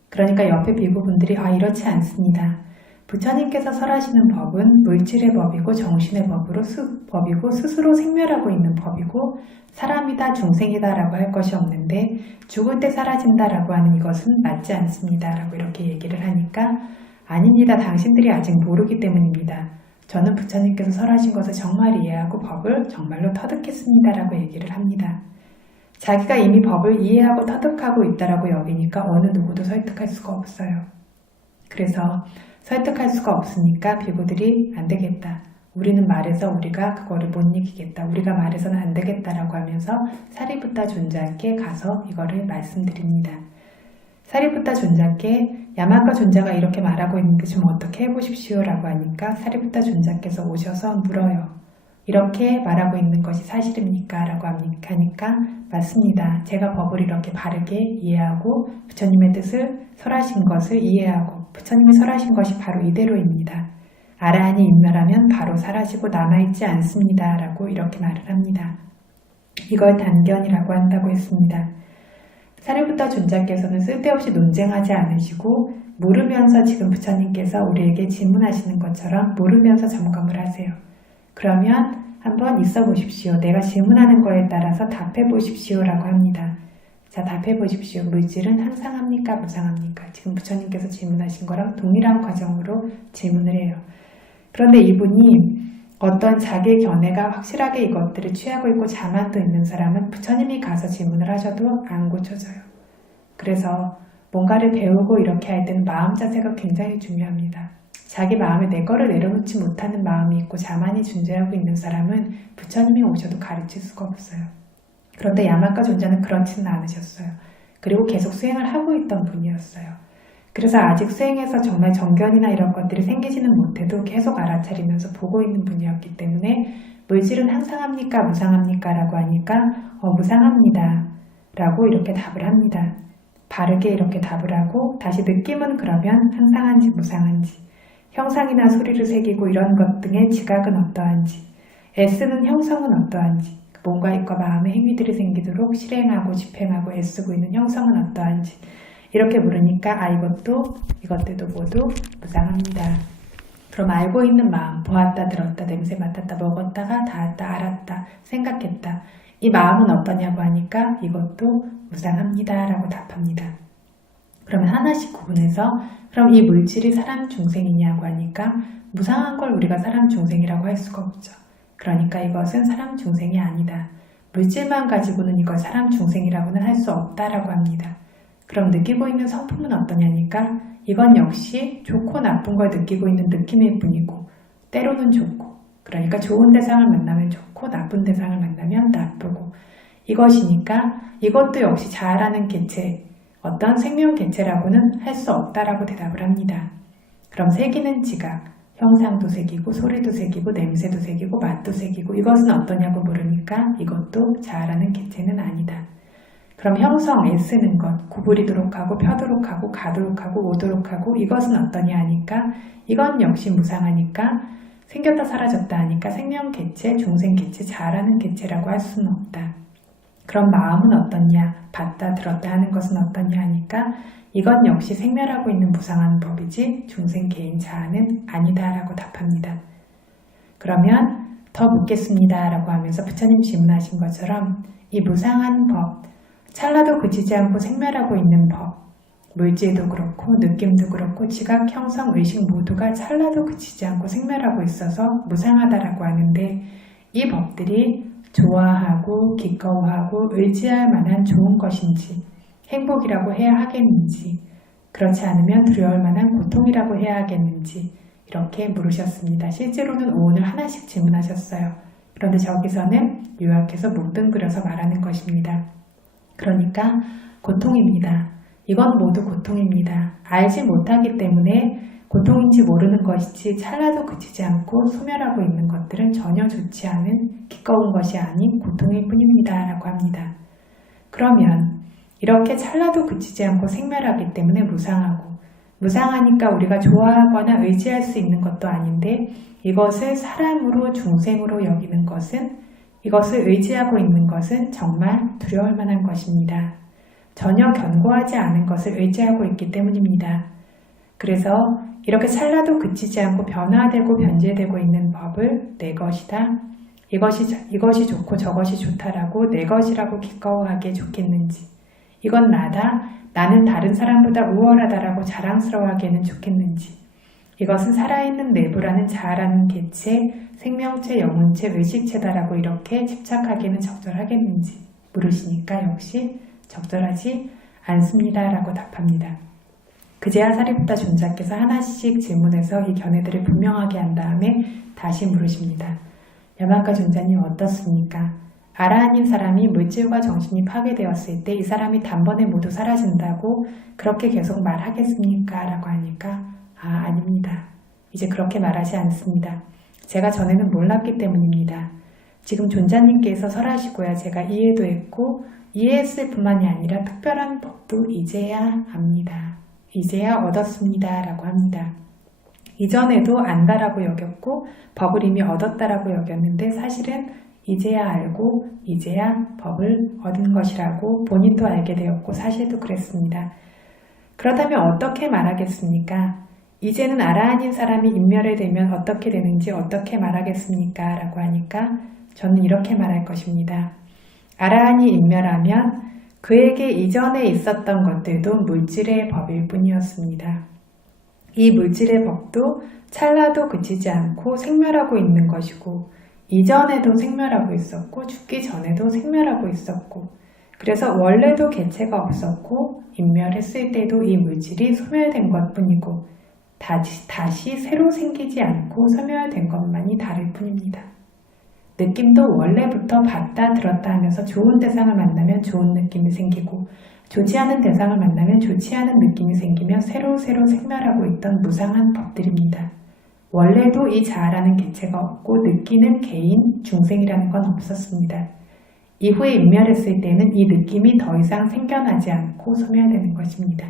그러니까 옆에 비구분들이 이렇지 않습니다. 부처님께서 설하시는 법은 물질의 법이고 정신의 법이고 스스로 생멸하고 있는 법이고 사람이다 중생이다 라고 할 것이 없는데 죽을 때 사라진다 라고 하는 이것은 맞지 않습니다 라고 이렇게 얘기를 하니까 아닙니다. 당신들이 아직 모르기 때문입니다. 저는 부처님께서 설하신 것을 정말 이해하고 법을 정말로 터득했습니다 라고 얘기를 합니다. 자기가 이미 법을 이해하고 터득하고 있다라고 여기니까 어느 누구도 설득할 수가 없어요. 그래서 설득할 수가 없으니까 비구들이 안 되겠다. 우리는 말해서 우리가 그거를 못 이기겠다. 우리가 말해서는 안 되겠다라고 하면서 사리부타 존자께 가서 이거를 말씀드립니다. 사리부타 존자께 야마가 존자가 이렇게 말하고 있는데 좀 어떻게 해보십시오 라고 하니까 사리부타 존자께서 오셔서 물어요. 이렇게 말하고 있는 것이 사실입니까? 라고 하니까 맞습니다. 제가 법을 이렇게 바르게 이해하고 부처님의 뜻을 설하신 것을 이해하고 부처님이 설하신 것이 바로 이대로입니다. 아라한이 인멸하면 바로 사라지고 남아있지 않습니다. 라고 이렇게 말을 합니다. 이걸 단견이라고 한다고 했습니다. 사리부타 존자께서는 쓸데없이 논쟁하지 않으시고 물으면서 지금 부처님께서 우리에게 질문하시는 것처럼 물으면서 점검을 하세요. 그러면 한번 있어 보십시오. 내가 질문하는 거에 따라서 답해 보십시오 라고 합니다. 자, 답해 보십시오. 물질은 항상합니까? 무상합니까? 지금 부처님께서 질문하신 거랑 동일한 과정으로 질문을 해요. 그런데 이분이 어떤 자기 견해가 확실하게 이것들을 취하고 있고 자만도 있는 사람은 부처님이 가서 질문을 하셔도 안 고쳐져요. 그래서 뭔가를 배우고 이렇게 할 때는 마음 자세가 굉장히 중요합니다. 자기 마음에 내 거를 내려놓지 못하는 마음이 있고 자만이 존재하고 있는 사람은 부처님이 오셔도 가르칠 수가 없어요. 그런데 야마가 존자는 그렇지는 않으셨어요. 그리고 계속 수행을 하고 있던 분이었어요. 그래서 아직 수행에서 정말 정견이나 이런 것들이 생기지는 못해도 계속 알아차리면서 보고 있는 분이었기 때문에 물질은 항상합니까? 무상합니까? 라고 하니까 무상합니다. 라고 이렇게 답을 합니다. 바르게 이렇게 답을 하고 다시 느낌은 그러면 항상한지 무상한지 형상이나 소리를 새기고 이런 것 등의 지각은 어떠한지 애쓰는 형성은 어떠한지 몸과 입과 마음의 행위들이 생기도록 실행하고 집행하고 애쓰고 있는 형성은 어떠한지 이렇게 물으니까 이것들도 모두 무상합니다. 그럼 알고 있는 마음, 보았다, 들었다, 냄새 맡았다, 먹었다가 닿았다, 알았다, 생각했다. 이 마음은 어떠냐고 하니까 이것도 무상합니다 라고 답합니다. 그러면 하나씩 구분해서 그럼 이 물질이 사람 중생이냐고 하니까 무상한 걸 우리가 사람 중생이라고 할 수가 없죠. 그러니까 이것은 사람 중생이 아니다. 물질만 가지고는 이걸 사람 중생이라고는 할 수 없다라고 합니다. 그럼 느끼고 있는 성품은 어떠냐니까 이건 역시 좋고 나쁜 걸 느끼고 있는 느낌일 뿐이고 때로는 좋고, 그러니까 좋은 대상을 만나면 좋고 나쁜 대상을 만나면 나쁘고, 이것이니까 이것도 역시 자아라는 개체, 어떤 생명 개체라고는 할 수 없다라고 대답을 합니다. 그럼 새기는 지각, 형상도 새기고 소리도 새기고 냄새도 새기고 맛도 새기고 이것은 어떠냐고 물으니까 이것도 자아라는 개체는 아니다. 그럼 형성, 애쓰는 것, 구부리도록 하고 펴도록 하고 가도록 하고 오도록 하고 이것은 어떠냐 하니까 이건 역시 무상하니까 생겼다 사라졌다 하니까 생명 개체, 중생 개체, 자아라는 개체라고 할 수는 없다. 그럼 마음은 어떠냐, 봤다 들었다 하는 것은 어떠냐 하니까 이건 역시 생멸하고 있는 무상한 법이지 중생 개인 자아는 아니다 라고 답합니다. 그러면 더 묻겠습니다 라고 하면서 부처님 질문하신 것처럼 이 무상한 법, 찰나도 그치지 않고 생멸하고 있는 법, 물질도 그렇고 느낌도 그렇고 지각, 형성, 의식 모두가 찰나도 그치지 않고 생멸하고 있어서 무상하다라고 하는데 이 법들이 좋아하고 기꺼워하고 의지할 만한 좋은 것인지 행복이라고 해야 하겠는지 그렇지 않으면 두려울 만한 고통이라고 해야 하겠는지 이렇게 물으셨습니다. 실제로는 오온을 하나씩 질문하셨어요. 그런데 저기서는 요약해서 뭉뚱그려서 말하는 것입니다. 그러니까 고통입니다. 이건 모두 고통입니다. 알지 못하기 때문에 고통인지 모르는 것이지 찰나도 그치지 않고 소멸하고 있는 것들은 전혀 좋지 않은 기꺼운 것이 아닌 고통일 뿐입니다. 라고 합니다. 그러면 이렇게 찰나도 그치지 않고 생멸하기 때문에 무상하고 무상하니까 우리가 좋아하거나 의지할 수 있는 것도 아닌데 이것을 사람으로 중생으로 여기는 것은 이것을 의지하고 있는 것은 정말 두려울 만한 것입니다. 전혀 견고하지 않은 것을 의지하고 있기 때문입니다. 그래서 이렇게 찰나도 그치지 않고 변화되고 변제되고 있는 법을 내 것이다. 이것이 좋고 저것이 좋다라고 내 것이라고 기꺼워하기에 좋겠는지 이건 나다. 나는 다른 사람보다 우월하다라고 자랑스러워하기에는 좋겠는지 이것은 살아있는 내부라는 자아라는 개체, 생명체, 영혼체, 의식체다라고 이렇게 집착하기에는 적절하겠는지 물으시니까 역시 적절하지 않습니다. 라고 답합니다. 그제야 사리부타 존자께서 하나씩 질문해서 이 견해들을 분명하게 한 다음에 다시 물으십니다. 야마카 존자님 어떻습니까? 아라한인 사람이 물질과 정신이 파괴되었을 때 이 사람이 단번에 모두 사라진다고 그렇게 계속 말하겠습니까? 라고 하니까 아닙니다. 이제 그렇게 말하지 않습니다. 제가 전에는 몰랐기 때문입니다. 지금 존자님께서 설하시고야 제가 이해도 했고 이해했을 뿐만이 아니라 특별한 법도 이제야 압니다. 이제야 얻었습니다. 라고 합니다. 이전에도 안다라고 여겼고 법을 이미 얻었다라고 여겼는데 사실은 이제야 알고 이제야 법을 얻은 것이라고 본인도 알게 되었고 사실도 그랬습니다. 그렇다면 어떻게 말하겠습니까? 이제는 아라한인 사람이 인멸이 되면 어떻게 되는지 어떻게 말하겠습니까? 라고 하니까 저는 이렇게 말할 것입니다. 아라한이 인멸하면 그에게 이전에 있었던 것들도 물질의 법일 뿐이었습니다. 이 물질의 법도 찰나도 그치지 않고 생멸하고 있는 것이고 이전에도 생멸하고 있었고 죽기 전에도 생멸하고 있었고 그래서 원래도 개체가 없었고 인멸했을 때도 이 물질이 소멸된 것뿐이고 다시 새로 생기지 않고 소멸된 것만이 다를 뿐입니다. 느낌도 원래부터 봤다 들었다 하면서 좋은 대상을 만나면 좋은 느낌이 생기고 좋지 않은 대상을 만나면 좋지 않은 느낌이 생기며 새로 생멸하고 있던 무상한 법들입니다. 원래도 이 자아라는 개체가 없고 느끼는 개인, 중생이라는 건 없었습니다. 이후에 인멸했을 때는 이 느낌이 더 이상 생겨나지 않고 소멸되는 것입니다.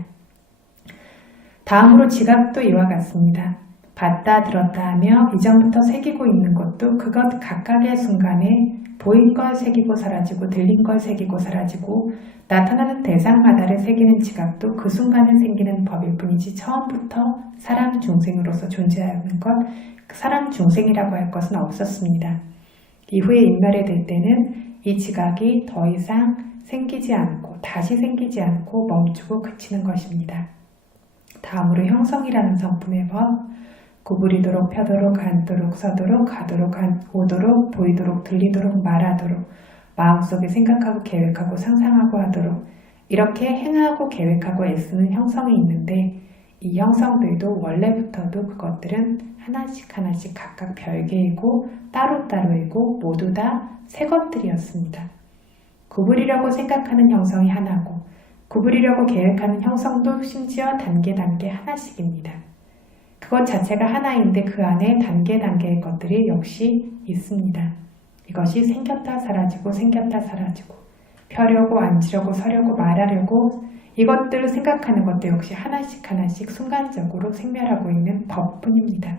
다음으로 지각도 이와 같습니다. 봤다 들었다 하며 이전부터 새기고 있는 것도 그것 각각의 순간에 보인 걸 새기고 사라지고 들린 걸 새기고 사라지고 나타나는 대상마다를 새기는 지각도 그 순간에 생기는 법일 뿐이지 처음부터 사람 중생으로서 존재하는 것, 사람 중생이라고 할 것은 없었습니다. 이후에 인멸이 될 때는 이 지각이 더 이상 생기지 않고 다시 생기지 않고 멈추고 그치는 것입니다. 다음으로 형성이라는 성품의 법, 구부리도록 펴도록 앉도록 서도록 가도록 오도록 보이도록 들리도록 말하도록 마음속에 생각하고 계획하고 상상하고 하도록 이렇게 행하고 계획하고 애쓰는 형성이 있는데 이 형성들도 원래부터도 그것들은 하나씩 하나씩 각각 별개이고 따로따로이고 모두 다 새 것들이었습니다. 구부리려고 생각하는 형성이 하나고 구부리려고 계획하는 형성도 심지어 단계 하나씩입니다. 그것 자체가 하나인데 그 안에 단계의 것들이 역시 있습니다. 이것이 생겼다 사라지고 생겼다 사라지고 펴려고 앉으려고 서려고 말하려고 이것들을 생각하는 것도 역시 하나씩 순간적으로 생멸하고 있는 법뿐입니다.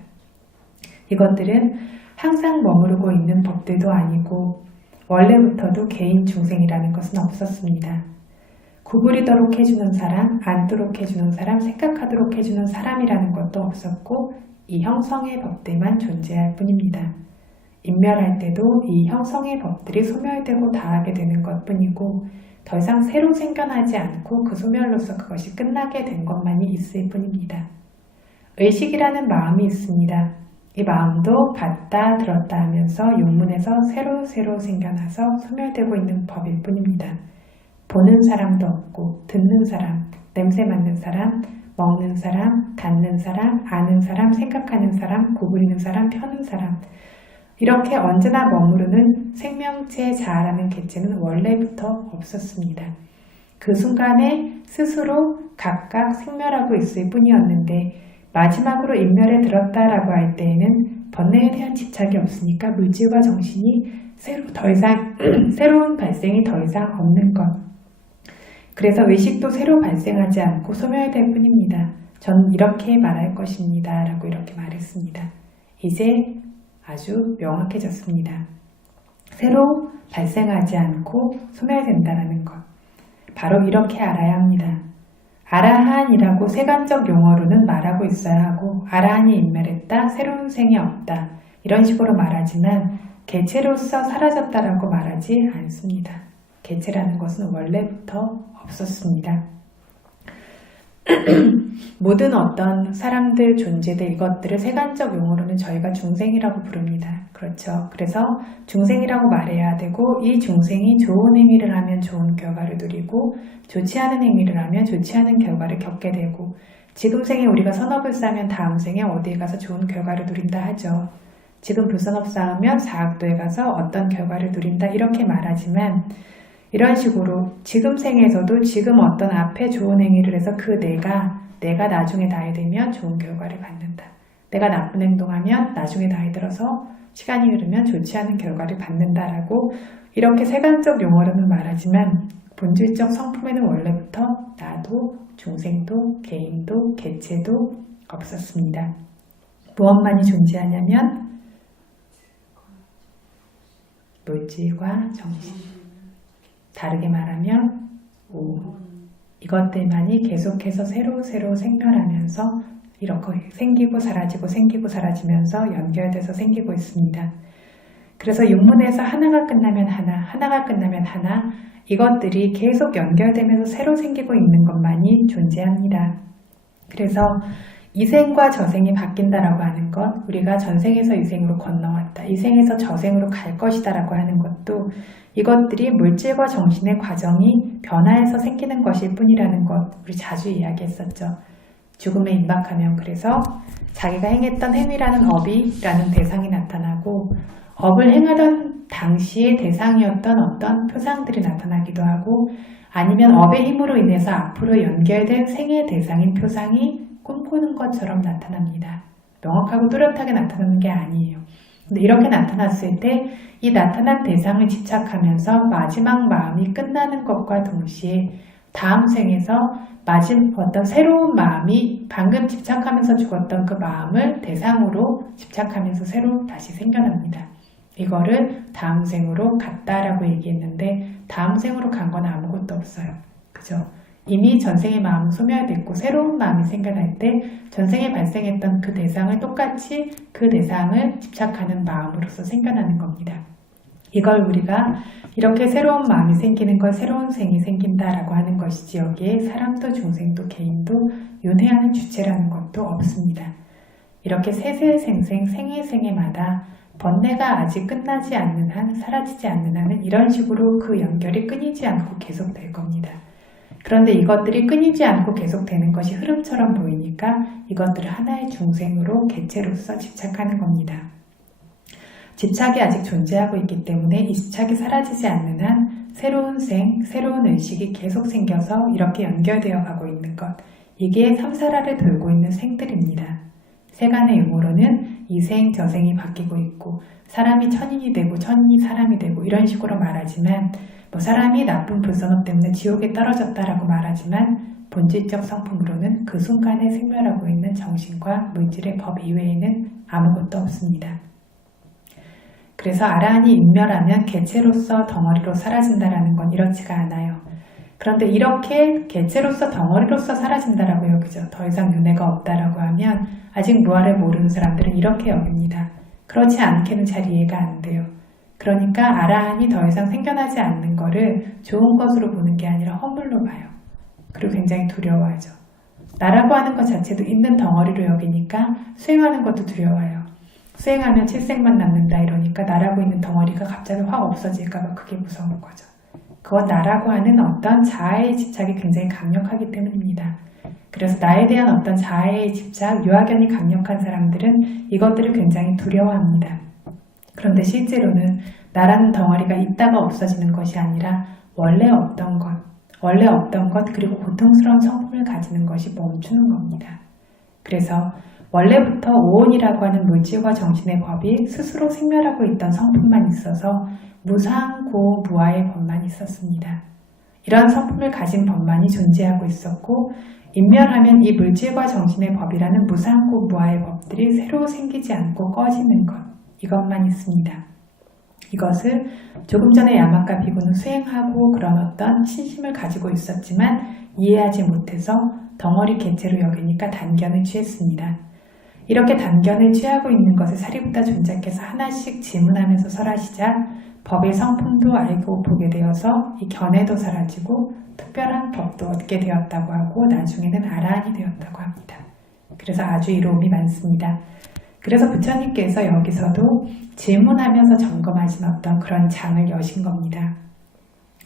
이것들은 항상 머무르고 있는 법들도 아니고 원래부터도 개인 중생이라는 것은 없었습니다. 구부리도록 해주는 사람, 앉도록 해주는 사람, 생각하도록 해주는 사람이라는 것도 없었고 이 형성의 법들만 존재할 뿐입니다. 인멸할 때도 이 형성의 법들이 소멸되고 다하게 되는 것뿐이고 더 이상 새로 생겨나지 않고 그 소멸로서 그것이 끝나게 된 것만이 있을 뿐입니다. 의식이라는 마음이 있습니다. 이 마음도 봤다 들었다 하면서 육문에서 새로 생겨나서 소멸되고 있는 법일 뿐입니다. 보는 사람도 없고 듣는 사람, 냄새 맡는 사람, 먹는 사람, 닿는 사람, 아는 사람, 생각하는 사람, 구부리는 사람, 펴는 사람 이렇게 언제나 머무르는 생명체 자아라는 개체는 원래부터 없었습니다. 그 순간에 스스로 각각 생멸하고 있을 뿐이었는데 마지막으로 인멸에 들었다라고 할 때에는 번뇌에 대한 집착이 없으니까 물질과 정신이 새로운 발생이 더 이상 없는 것. 그래서 의식도 새로 발생하지 않고 소멸될 뿐입니다. 전 이렇게 말할 것입니다. 라고 이렇게 말했습니다. 이제 아주 명확해졌습니다. 새로 발생하지 않고 소멸된다는 것. 바로 이렇게 알아야 합니다. 아라한이라고 세간적 용어로는 말하고 있어야 하고 아라한이 인멸했다, 새로운 생이 없다 이런 식으로 말하지만 개체로서 사라졌다라고 말하지 않습니다. 개체라는 것은 원래부터 없었습니다. 모든 어떤 사람들, 존재들 이것들을 세간적 용어로는 저희가 중생이라고 부릅니다. 그렇죠. 그래서 중생이라고 말해야 되고 이 중생이 좋은 행위를 하면 좋은 결과를 누리고 좋지 않은 행위를 하면 좋지 않은 결과를 겪게 되고 지금 생에 우리가 선업을 쌓으면 다음 생에 어디에 가서 좋은 결과를 누린다 하죠. 지금 불선업 쌓으면 사학도에 가서 어떤 결과를 누린다 이렇게 말하지만 이런 식으로 지금 생에서도 지금 어떤 앞에 좋은 행위를 해서 그 내가 나중에 나이 들면 좋은 결과를 받는다. 내가 나쁜 행동하면 나중에 나이 들어서 시간이 흐르면 좋지 않은 결과를 받는다라고 이렇게 세간적 용어로는 말하지만 본질적 성품에는 원래부터 나도 중생도 개인도 개체도 없었습니다. 무엇만이 존재하냐면 물질과 정신. 다르게 말하면 이것들만이 계속해서 새로 생멸하면서 이렇게 생기고 사라지면서 연결돼서 생기고 있습니다. 그래서 육문에서 하나가 끝나면 하나가 끝나면 하나 이것들이 계속 연결되면서 새로 생기고 있는 것만이 존재합니다. 그래서 이생과 저생이 바뀐다라고 하는 것, 우리가 전생에서 이생으로 건너왔다, 이생에서 저생으로 갈 것이다라고 하는 것도 이것들이 물질과 정신의 과정이 변화해서 생기는 것일 뿐이라는 것 우리 자주 이야기했었죠. 죽음에 임박하면 그래서 자기가 행했던 행위라는 업이라는 대상이 나타나고 업을 행하던 당시의 대상이었던 어떤 표상들이 나타나기도 하고 아니면 업의 힘으로 인해서 앞으로 연결된 생의 대상인 표상이 꿈꾸는 것처럼 나타납니다. 명확하고 뚜렷하게 나타나는 게 아니에요. 근데 이렇게 나타났을 때 이 나타난 대상을 집착하면서 마지막 마음이 끝나는 것과 동시에 다음 생에서 어떤 새로운 마음이 방금 집착하면서 죽었던 그 마음을 대상으로 집착하면서 새로 다시 생겨납니다. 이거를 다음 생으로 갔다라고 얘기했는데 다음 생으로 간 건 아무것도 없어요. 그죠? 이미 전생의 마음은 소멸됐고 새로운 마음이 생겨날 때 전생에 발생했던 그 대상을 똑같이 그 대상을 집착하는 마음으로서 생겨나는 겁니다. 이걸 우리가 이렇게 새로운 마음이 생기는 걸 새로운 생이 생긴다라고 하는 것이지 여기에 사람도 중생도 개인도 윤회하는 주체라는 것도 없습니다. 이렇게 생애마다 번뇌가 아직 끝나지 않는 한, 사라지지 않는 한은 이런 식으로 그 연결이 끊이지 않고 계속될 겁니다. 그런데 이것들이 끊이지 않고 계속되는 것이 흐름처럼 보이니까 이것들을 하나의 중생으로 개체로서 집착하는 겁니다. 집착이 아직 존재하고 있기 때문에 이 집착이 사라지지 않는 한 새로운 생, 새로운 의식이 계속 생겨서 이렇게 연결되어 가고 있는 것. 이게 삼사라를 돌고 있는 생들입니다. 세간의 용어로는 이 생, 저 생이 바뀌고 있고 사람이 천인이 되고 천인이 사람이 되고 이런 식으로 말하지만 사람이 나쁜 불선업 때문에 지옥에 떨어졌다라고 말하지만 본질적 성품으로는 그 순간에 생멸하고 있는 정신과 물질의 법 이외에는 아무것도 없습니다. 그래서 아라한이 인멸하면 개체로서 덩어리로 사라진다라는 건 이렇지가 않아요. 그런데 이렇게 개체로서 덩어리로서 사라진다라고 여기죠. 더 이상 윤회가 없다라고 하면 아직 무아를 모르는 사람들은 이렇게 여깁니다. 그렇지 않게는 잘 이해가 안 돼요. 그러니까 아라한이 더 이상 생겨나지 않는 거를 좋은 것으로 보는 게 아니라 허물로 봐요. 그리고 굉장히 두려워하죠. 나라고 하는 것 자체도 있는 덩어리로 여기니까 수행하는 것도 두려워요. 수행하면 칠생만 남는다 이러니까 나라고 있는 덩어리가 갑자기 확 없어질까봐 그게 무서운 거죠. 그건 나라고 하는 어떤 자아의 집착이 굉장히 강력하기 때문입니다. 그래서 나에 대한 어떤 자아의 집착, 유아견이 강력한 사람들은 이것들을 굉장히 두려워합니다. 그런데 실제로는 나라는 덩어리가 있다가 없어지는 것이 아니라 원래 없던 것 그리고 고통스러운 성품을 가지는 것이 멈추는 겁니다. 그래서 원래부터 오온이라고 하는 물질과 정신의 법이 스스로 생멸하고 있던 성품만 있어서 무상고 무아의 법만 있었습니다. 이러한 성품을 가진 법만이 존재하고 있었고 인멸하면 이 물질과 정신의 법이라는 무상고 무아의 법들이 새로 생기지 않고 꺼지는 것, 이것만 있습니다. 이것을 조금 전에 야마카 비구는 수행하고 그런 어떤 신심을 가지고 있었지만 이해하지 못해서 덩어리 개체로 여기니까 단견을 취했습니다. 이렇게 단견을 취하고 있는 것을 사리부타 존자께서 하나씩 질문하면서 설하시자 법의 성품도 알고 보게 되어서 이 견해도 사라지고 특별한 법도 얻게 되었다고 하고 나중에는 아라한이 되었다고 합니다. 그래서 아주 이로움이 많습니다. 그래서 부처님께서 여기서도 질문하면서 점검하신 어떤 그런 장을 여신 겁니다.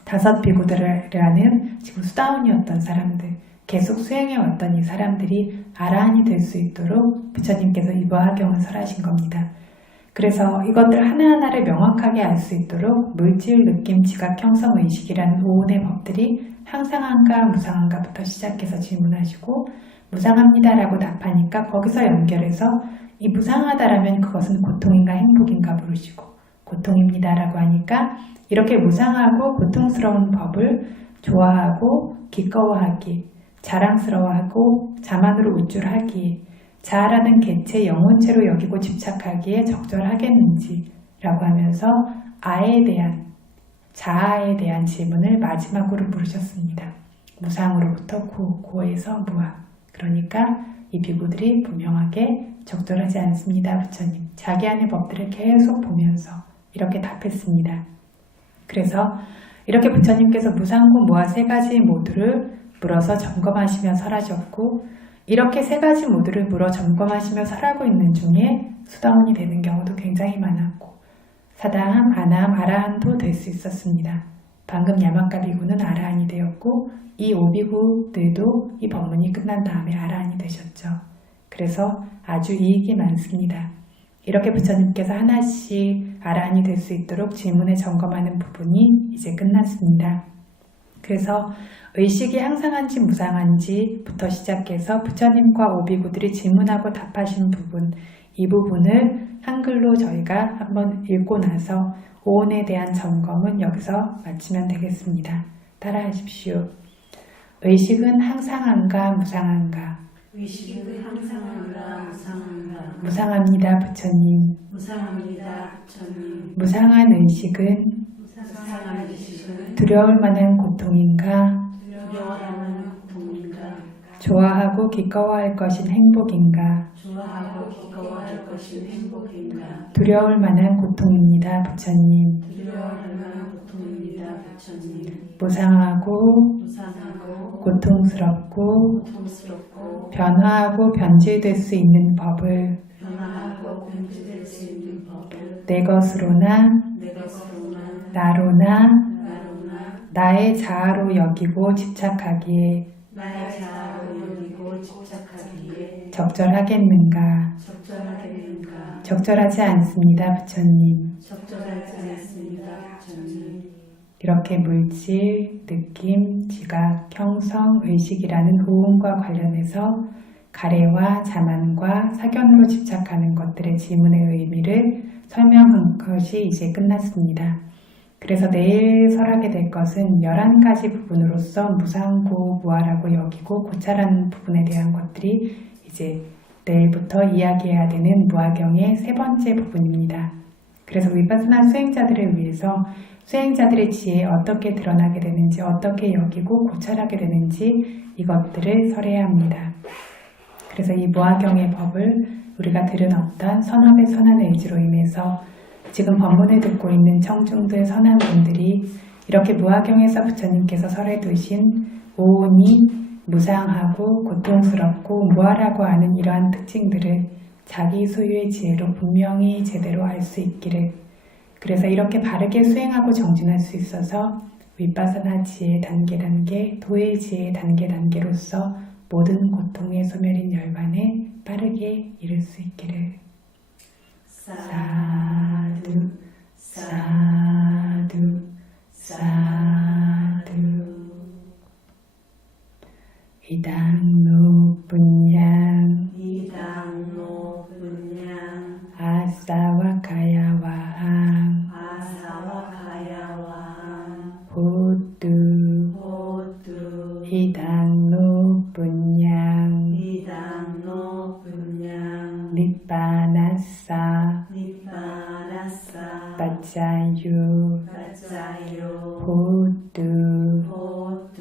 5 비구들이라는 지금 수다운이었던 사람들, 계속 수행해왔던 이 사람들이 아라한이 될 수 있도록 부처님께서 이 무아경을 설하신 겁니다. 그래서 이것들 하나하나를 명확하게 알 수 있도록 물질, 느낌, 지각, 형성, 의식이라는 오온의 법들이 항상한가 무상한가부터 시작해서 질문하시고 무상합니다라고 답하니까 거기서 연결해서 이 무상하다라면 그것은 고통인가 행복인가 물으시고 고통입니다라고 하니까 이렇게 무상하고 고통스러운 법을 좋아하고 기꺼워하기, 자랑스러워하고 자만으로 우쭐하기, 자아라는 개체 영혼체로 여기고 집착하기에 적절하겠는지 라고 하면서 아에 대한, 자아에 대한 질문을 마지막으로 물으셨습니다. 무상으로부터 고에서 무아. 그러니까 이 비구들이 분명하게 적절하지 않습니다. 부처님. 자기 안의 법들을 계속 보면서 이렇게 답했습니다. 그래서 이렇게 부처님께서 무상고 무아 3가지 모두를 물어서 점검하시며 설하셨고 이렇게 3가지 모두를 물어 점검하시며 설하고 있는 중에 수다원이 되는 경우도 굉장히 많았고 사다함, 아나함, 아라한도 될 수 있었습니다. 방금 야마카 비구는 아라한이 되었고 이 5비구들도 이 법문이 끝난 다음에 아라한이 되셨죠. 그래서 아주 이익이 많습니다. 이렇게 부처님께서 하나씩 아라한이 될 수 있도록 질문에 점검하는 부분이 이제 끝났습니다. 그래서 의식이 항상한지 무상한지부터 시작해서 부처님과 오비구들이 질문하고 답하신 부분, 이 부분을 한글로 저희가 한번 읽고 나서 오온에 대한 점검은 여기서 마치면 되겠습니다. 따라하십시오. 의식은 항상한가 무상한가? 의식은 항상한가 무상한가? 무상합니다 부처님. 무상합니다 부처님. 무상한 의식은 무상한 의식은 두려울 만한 고통인가? 두려워하는 고통인가? 좋아하고 기꺼워할 것인 행복인가? 좋아하고 기꺼워할 것인 행복인가? 두려울 만한 고통입니다 부처님. 두려워할 만한 고통입니다 부처님. 무상하고 무상하고 고통스럽고 고통스럽고 변화하고 변질될 수 있는 법을 변화하고 변질될 수 있는 법을 내 것으로나 내 것으로나 나로나 나로나 나의 자아로 여기고 집착하기에 나의 자아로 여기고 집착하기에 적절하겠는가? 적절하겠는가? 적절하지 않습니다, 부처님. 적절하지 않습니다, 부처님. 이렇게 물질, 느낌, 지각, 형성, 의식이라는 호응과 관련해서 가래와 자만과 사견으로 집착하는 것들의 지문의 의미를 설명한 것이 이제 끝났습니다. 그래서 내일 설하게 될 것은 11가지 부분으로서 무상고, 무아라고 여기고 고찰하는 부분에 대한 것들이 이제 내일부터 이야기해야 되는 무아경의 3번째 부분입니다. 그래서 위파스나 수행자들을 위해서 수행자들의 지혜에 어떻게 드러나게 되는지, 어떻게 여기고 고찰하게 되는지 이것들을 설해야 합니다. 그래서 이 무아경의 법을 우리가 들은 어떤 선업의 선한 의지로 인해서 지금 법문을 듣고 있는 청중들 선한 분들이 이렇게 무아경에서 부처님께서 설해 두신 오온이 무상하고 고통스럽고 무아라고 하는 이러한 특징들을 자기 소유의 지혜로 분명히 제대로 알 수 있기를, 그래서 이렇게 바르게 수행하고 정진할 수 있어서 위파사나 지혜 단계 도의 지혜 단계로서 모든 고통의 소멸인 열반에 빠르게 이룰 수 있기를. 사두 사두 사두. 이당노 분양 이당노 분양 아사와 가야와항 아사와 가야와항 호두 호두 이당노 분양 이당노 분양 니빠나사 니빠나사 빠짜유 가짜요 호두 호두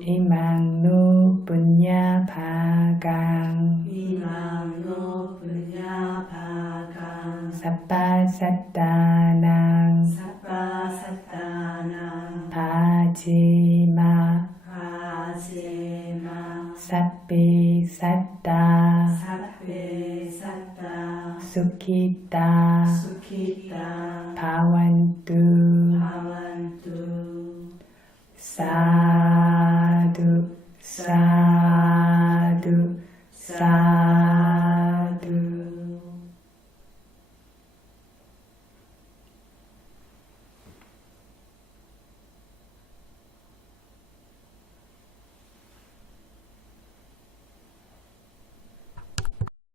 이망노 분야 바강 이망노 분야 바강 사빠사따낭 사빠사따나 바지마 바제마 사삐사따 사페사따 수키따 수키따 바완뚜 바완뚜 사두 사두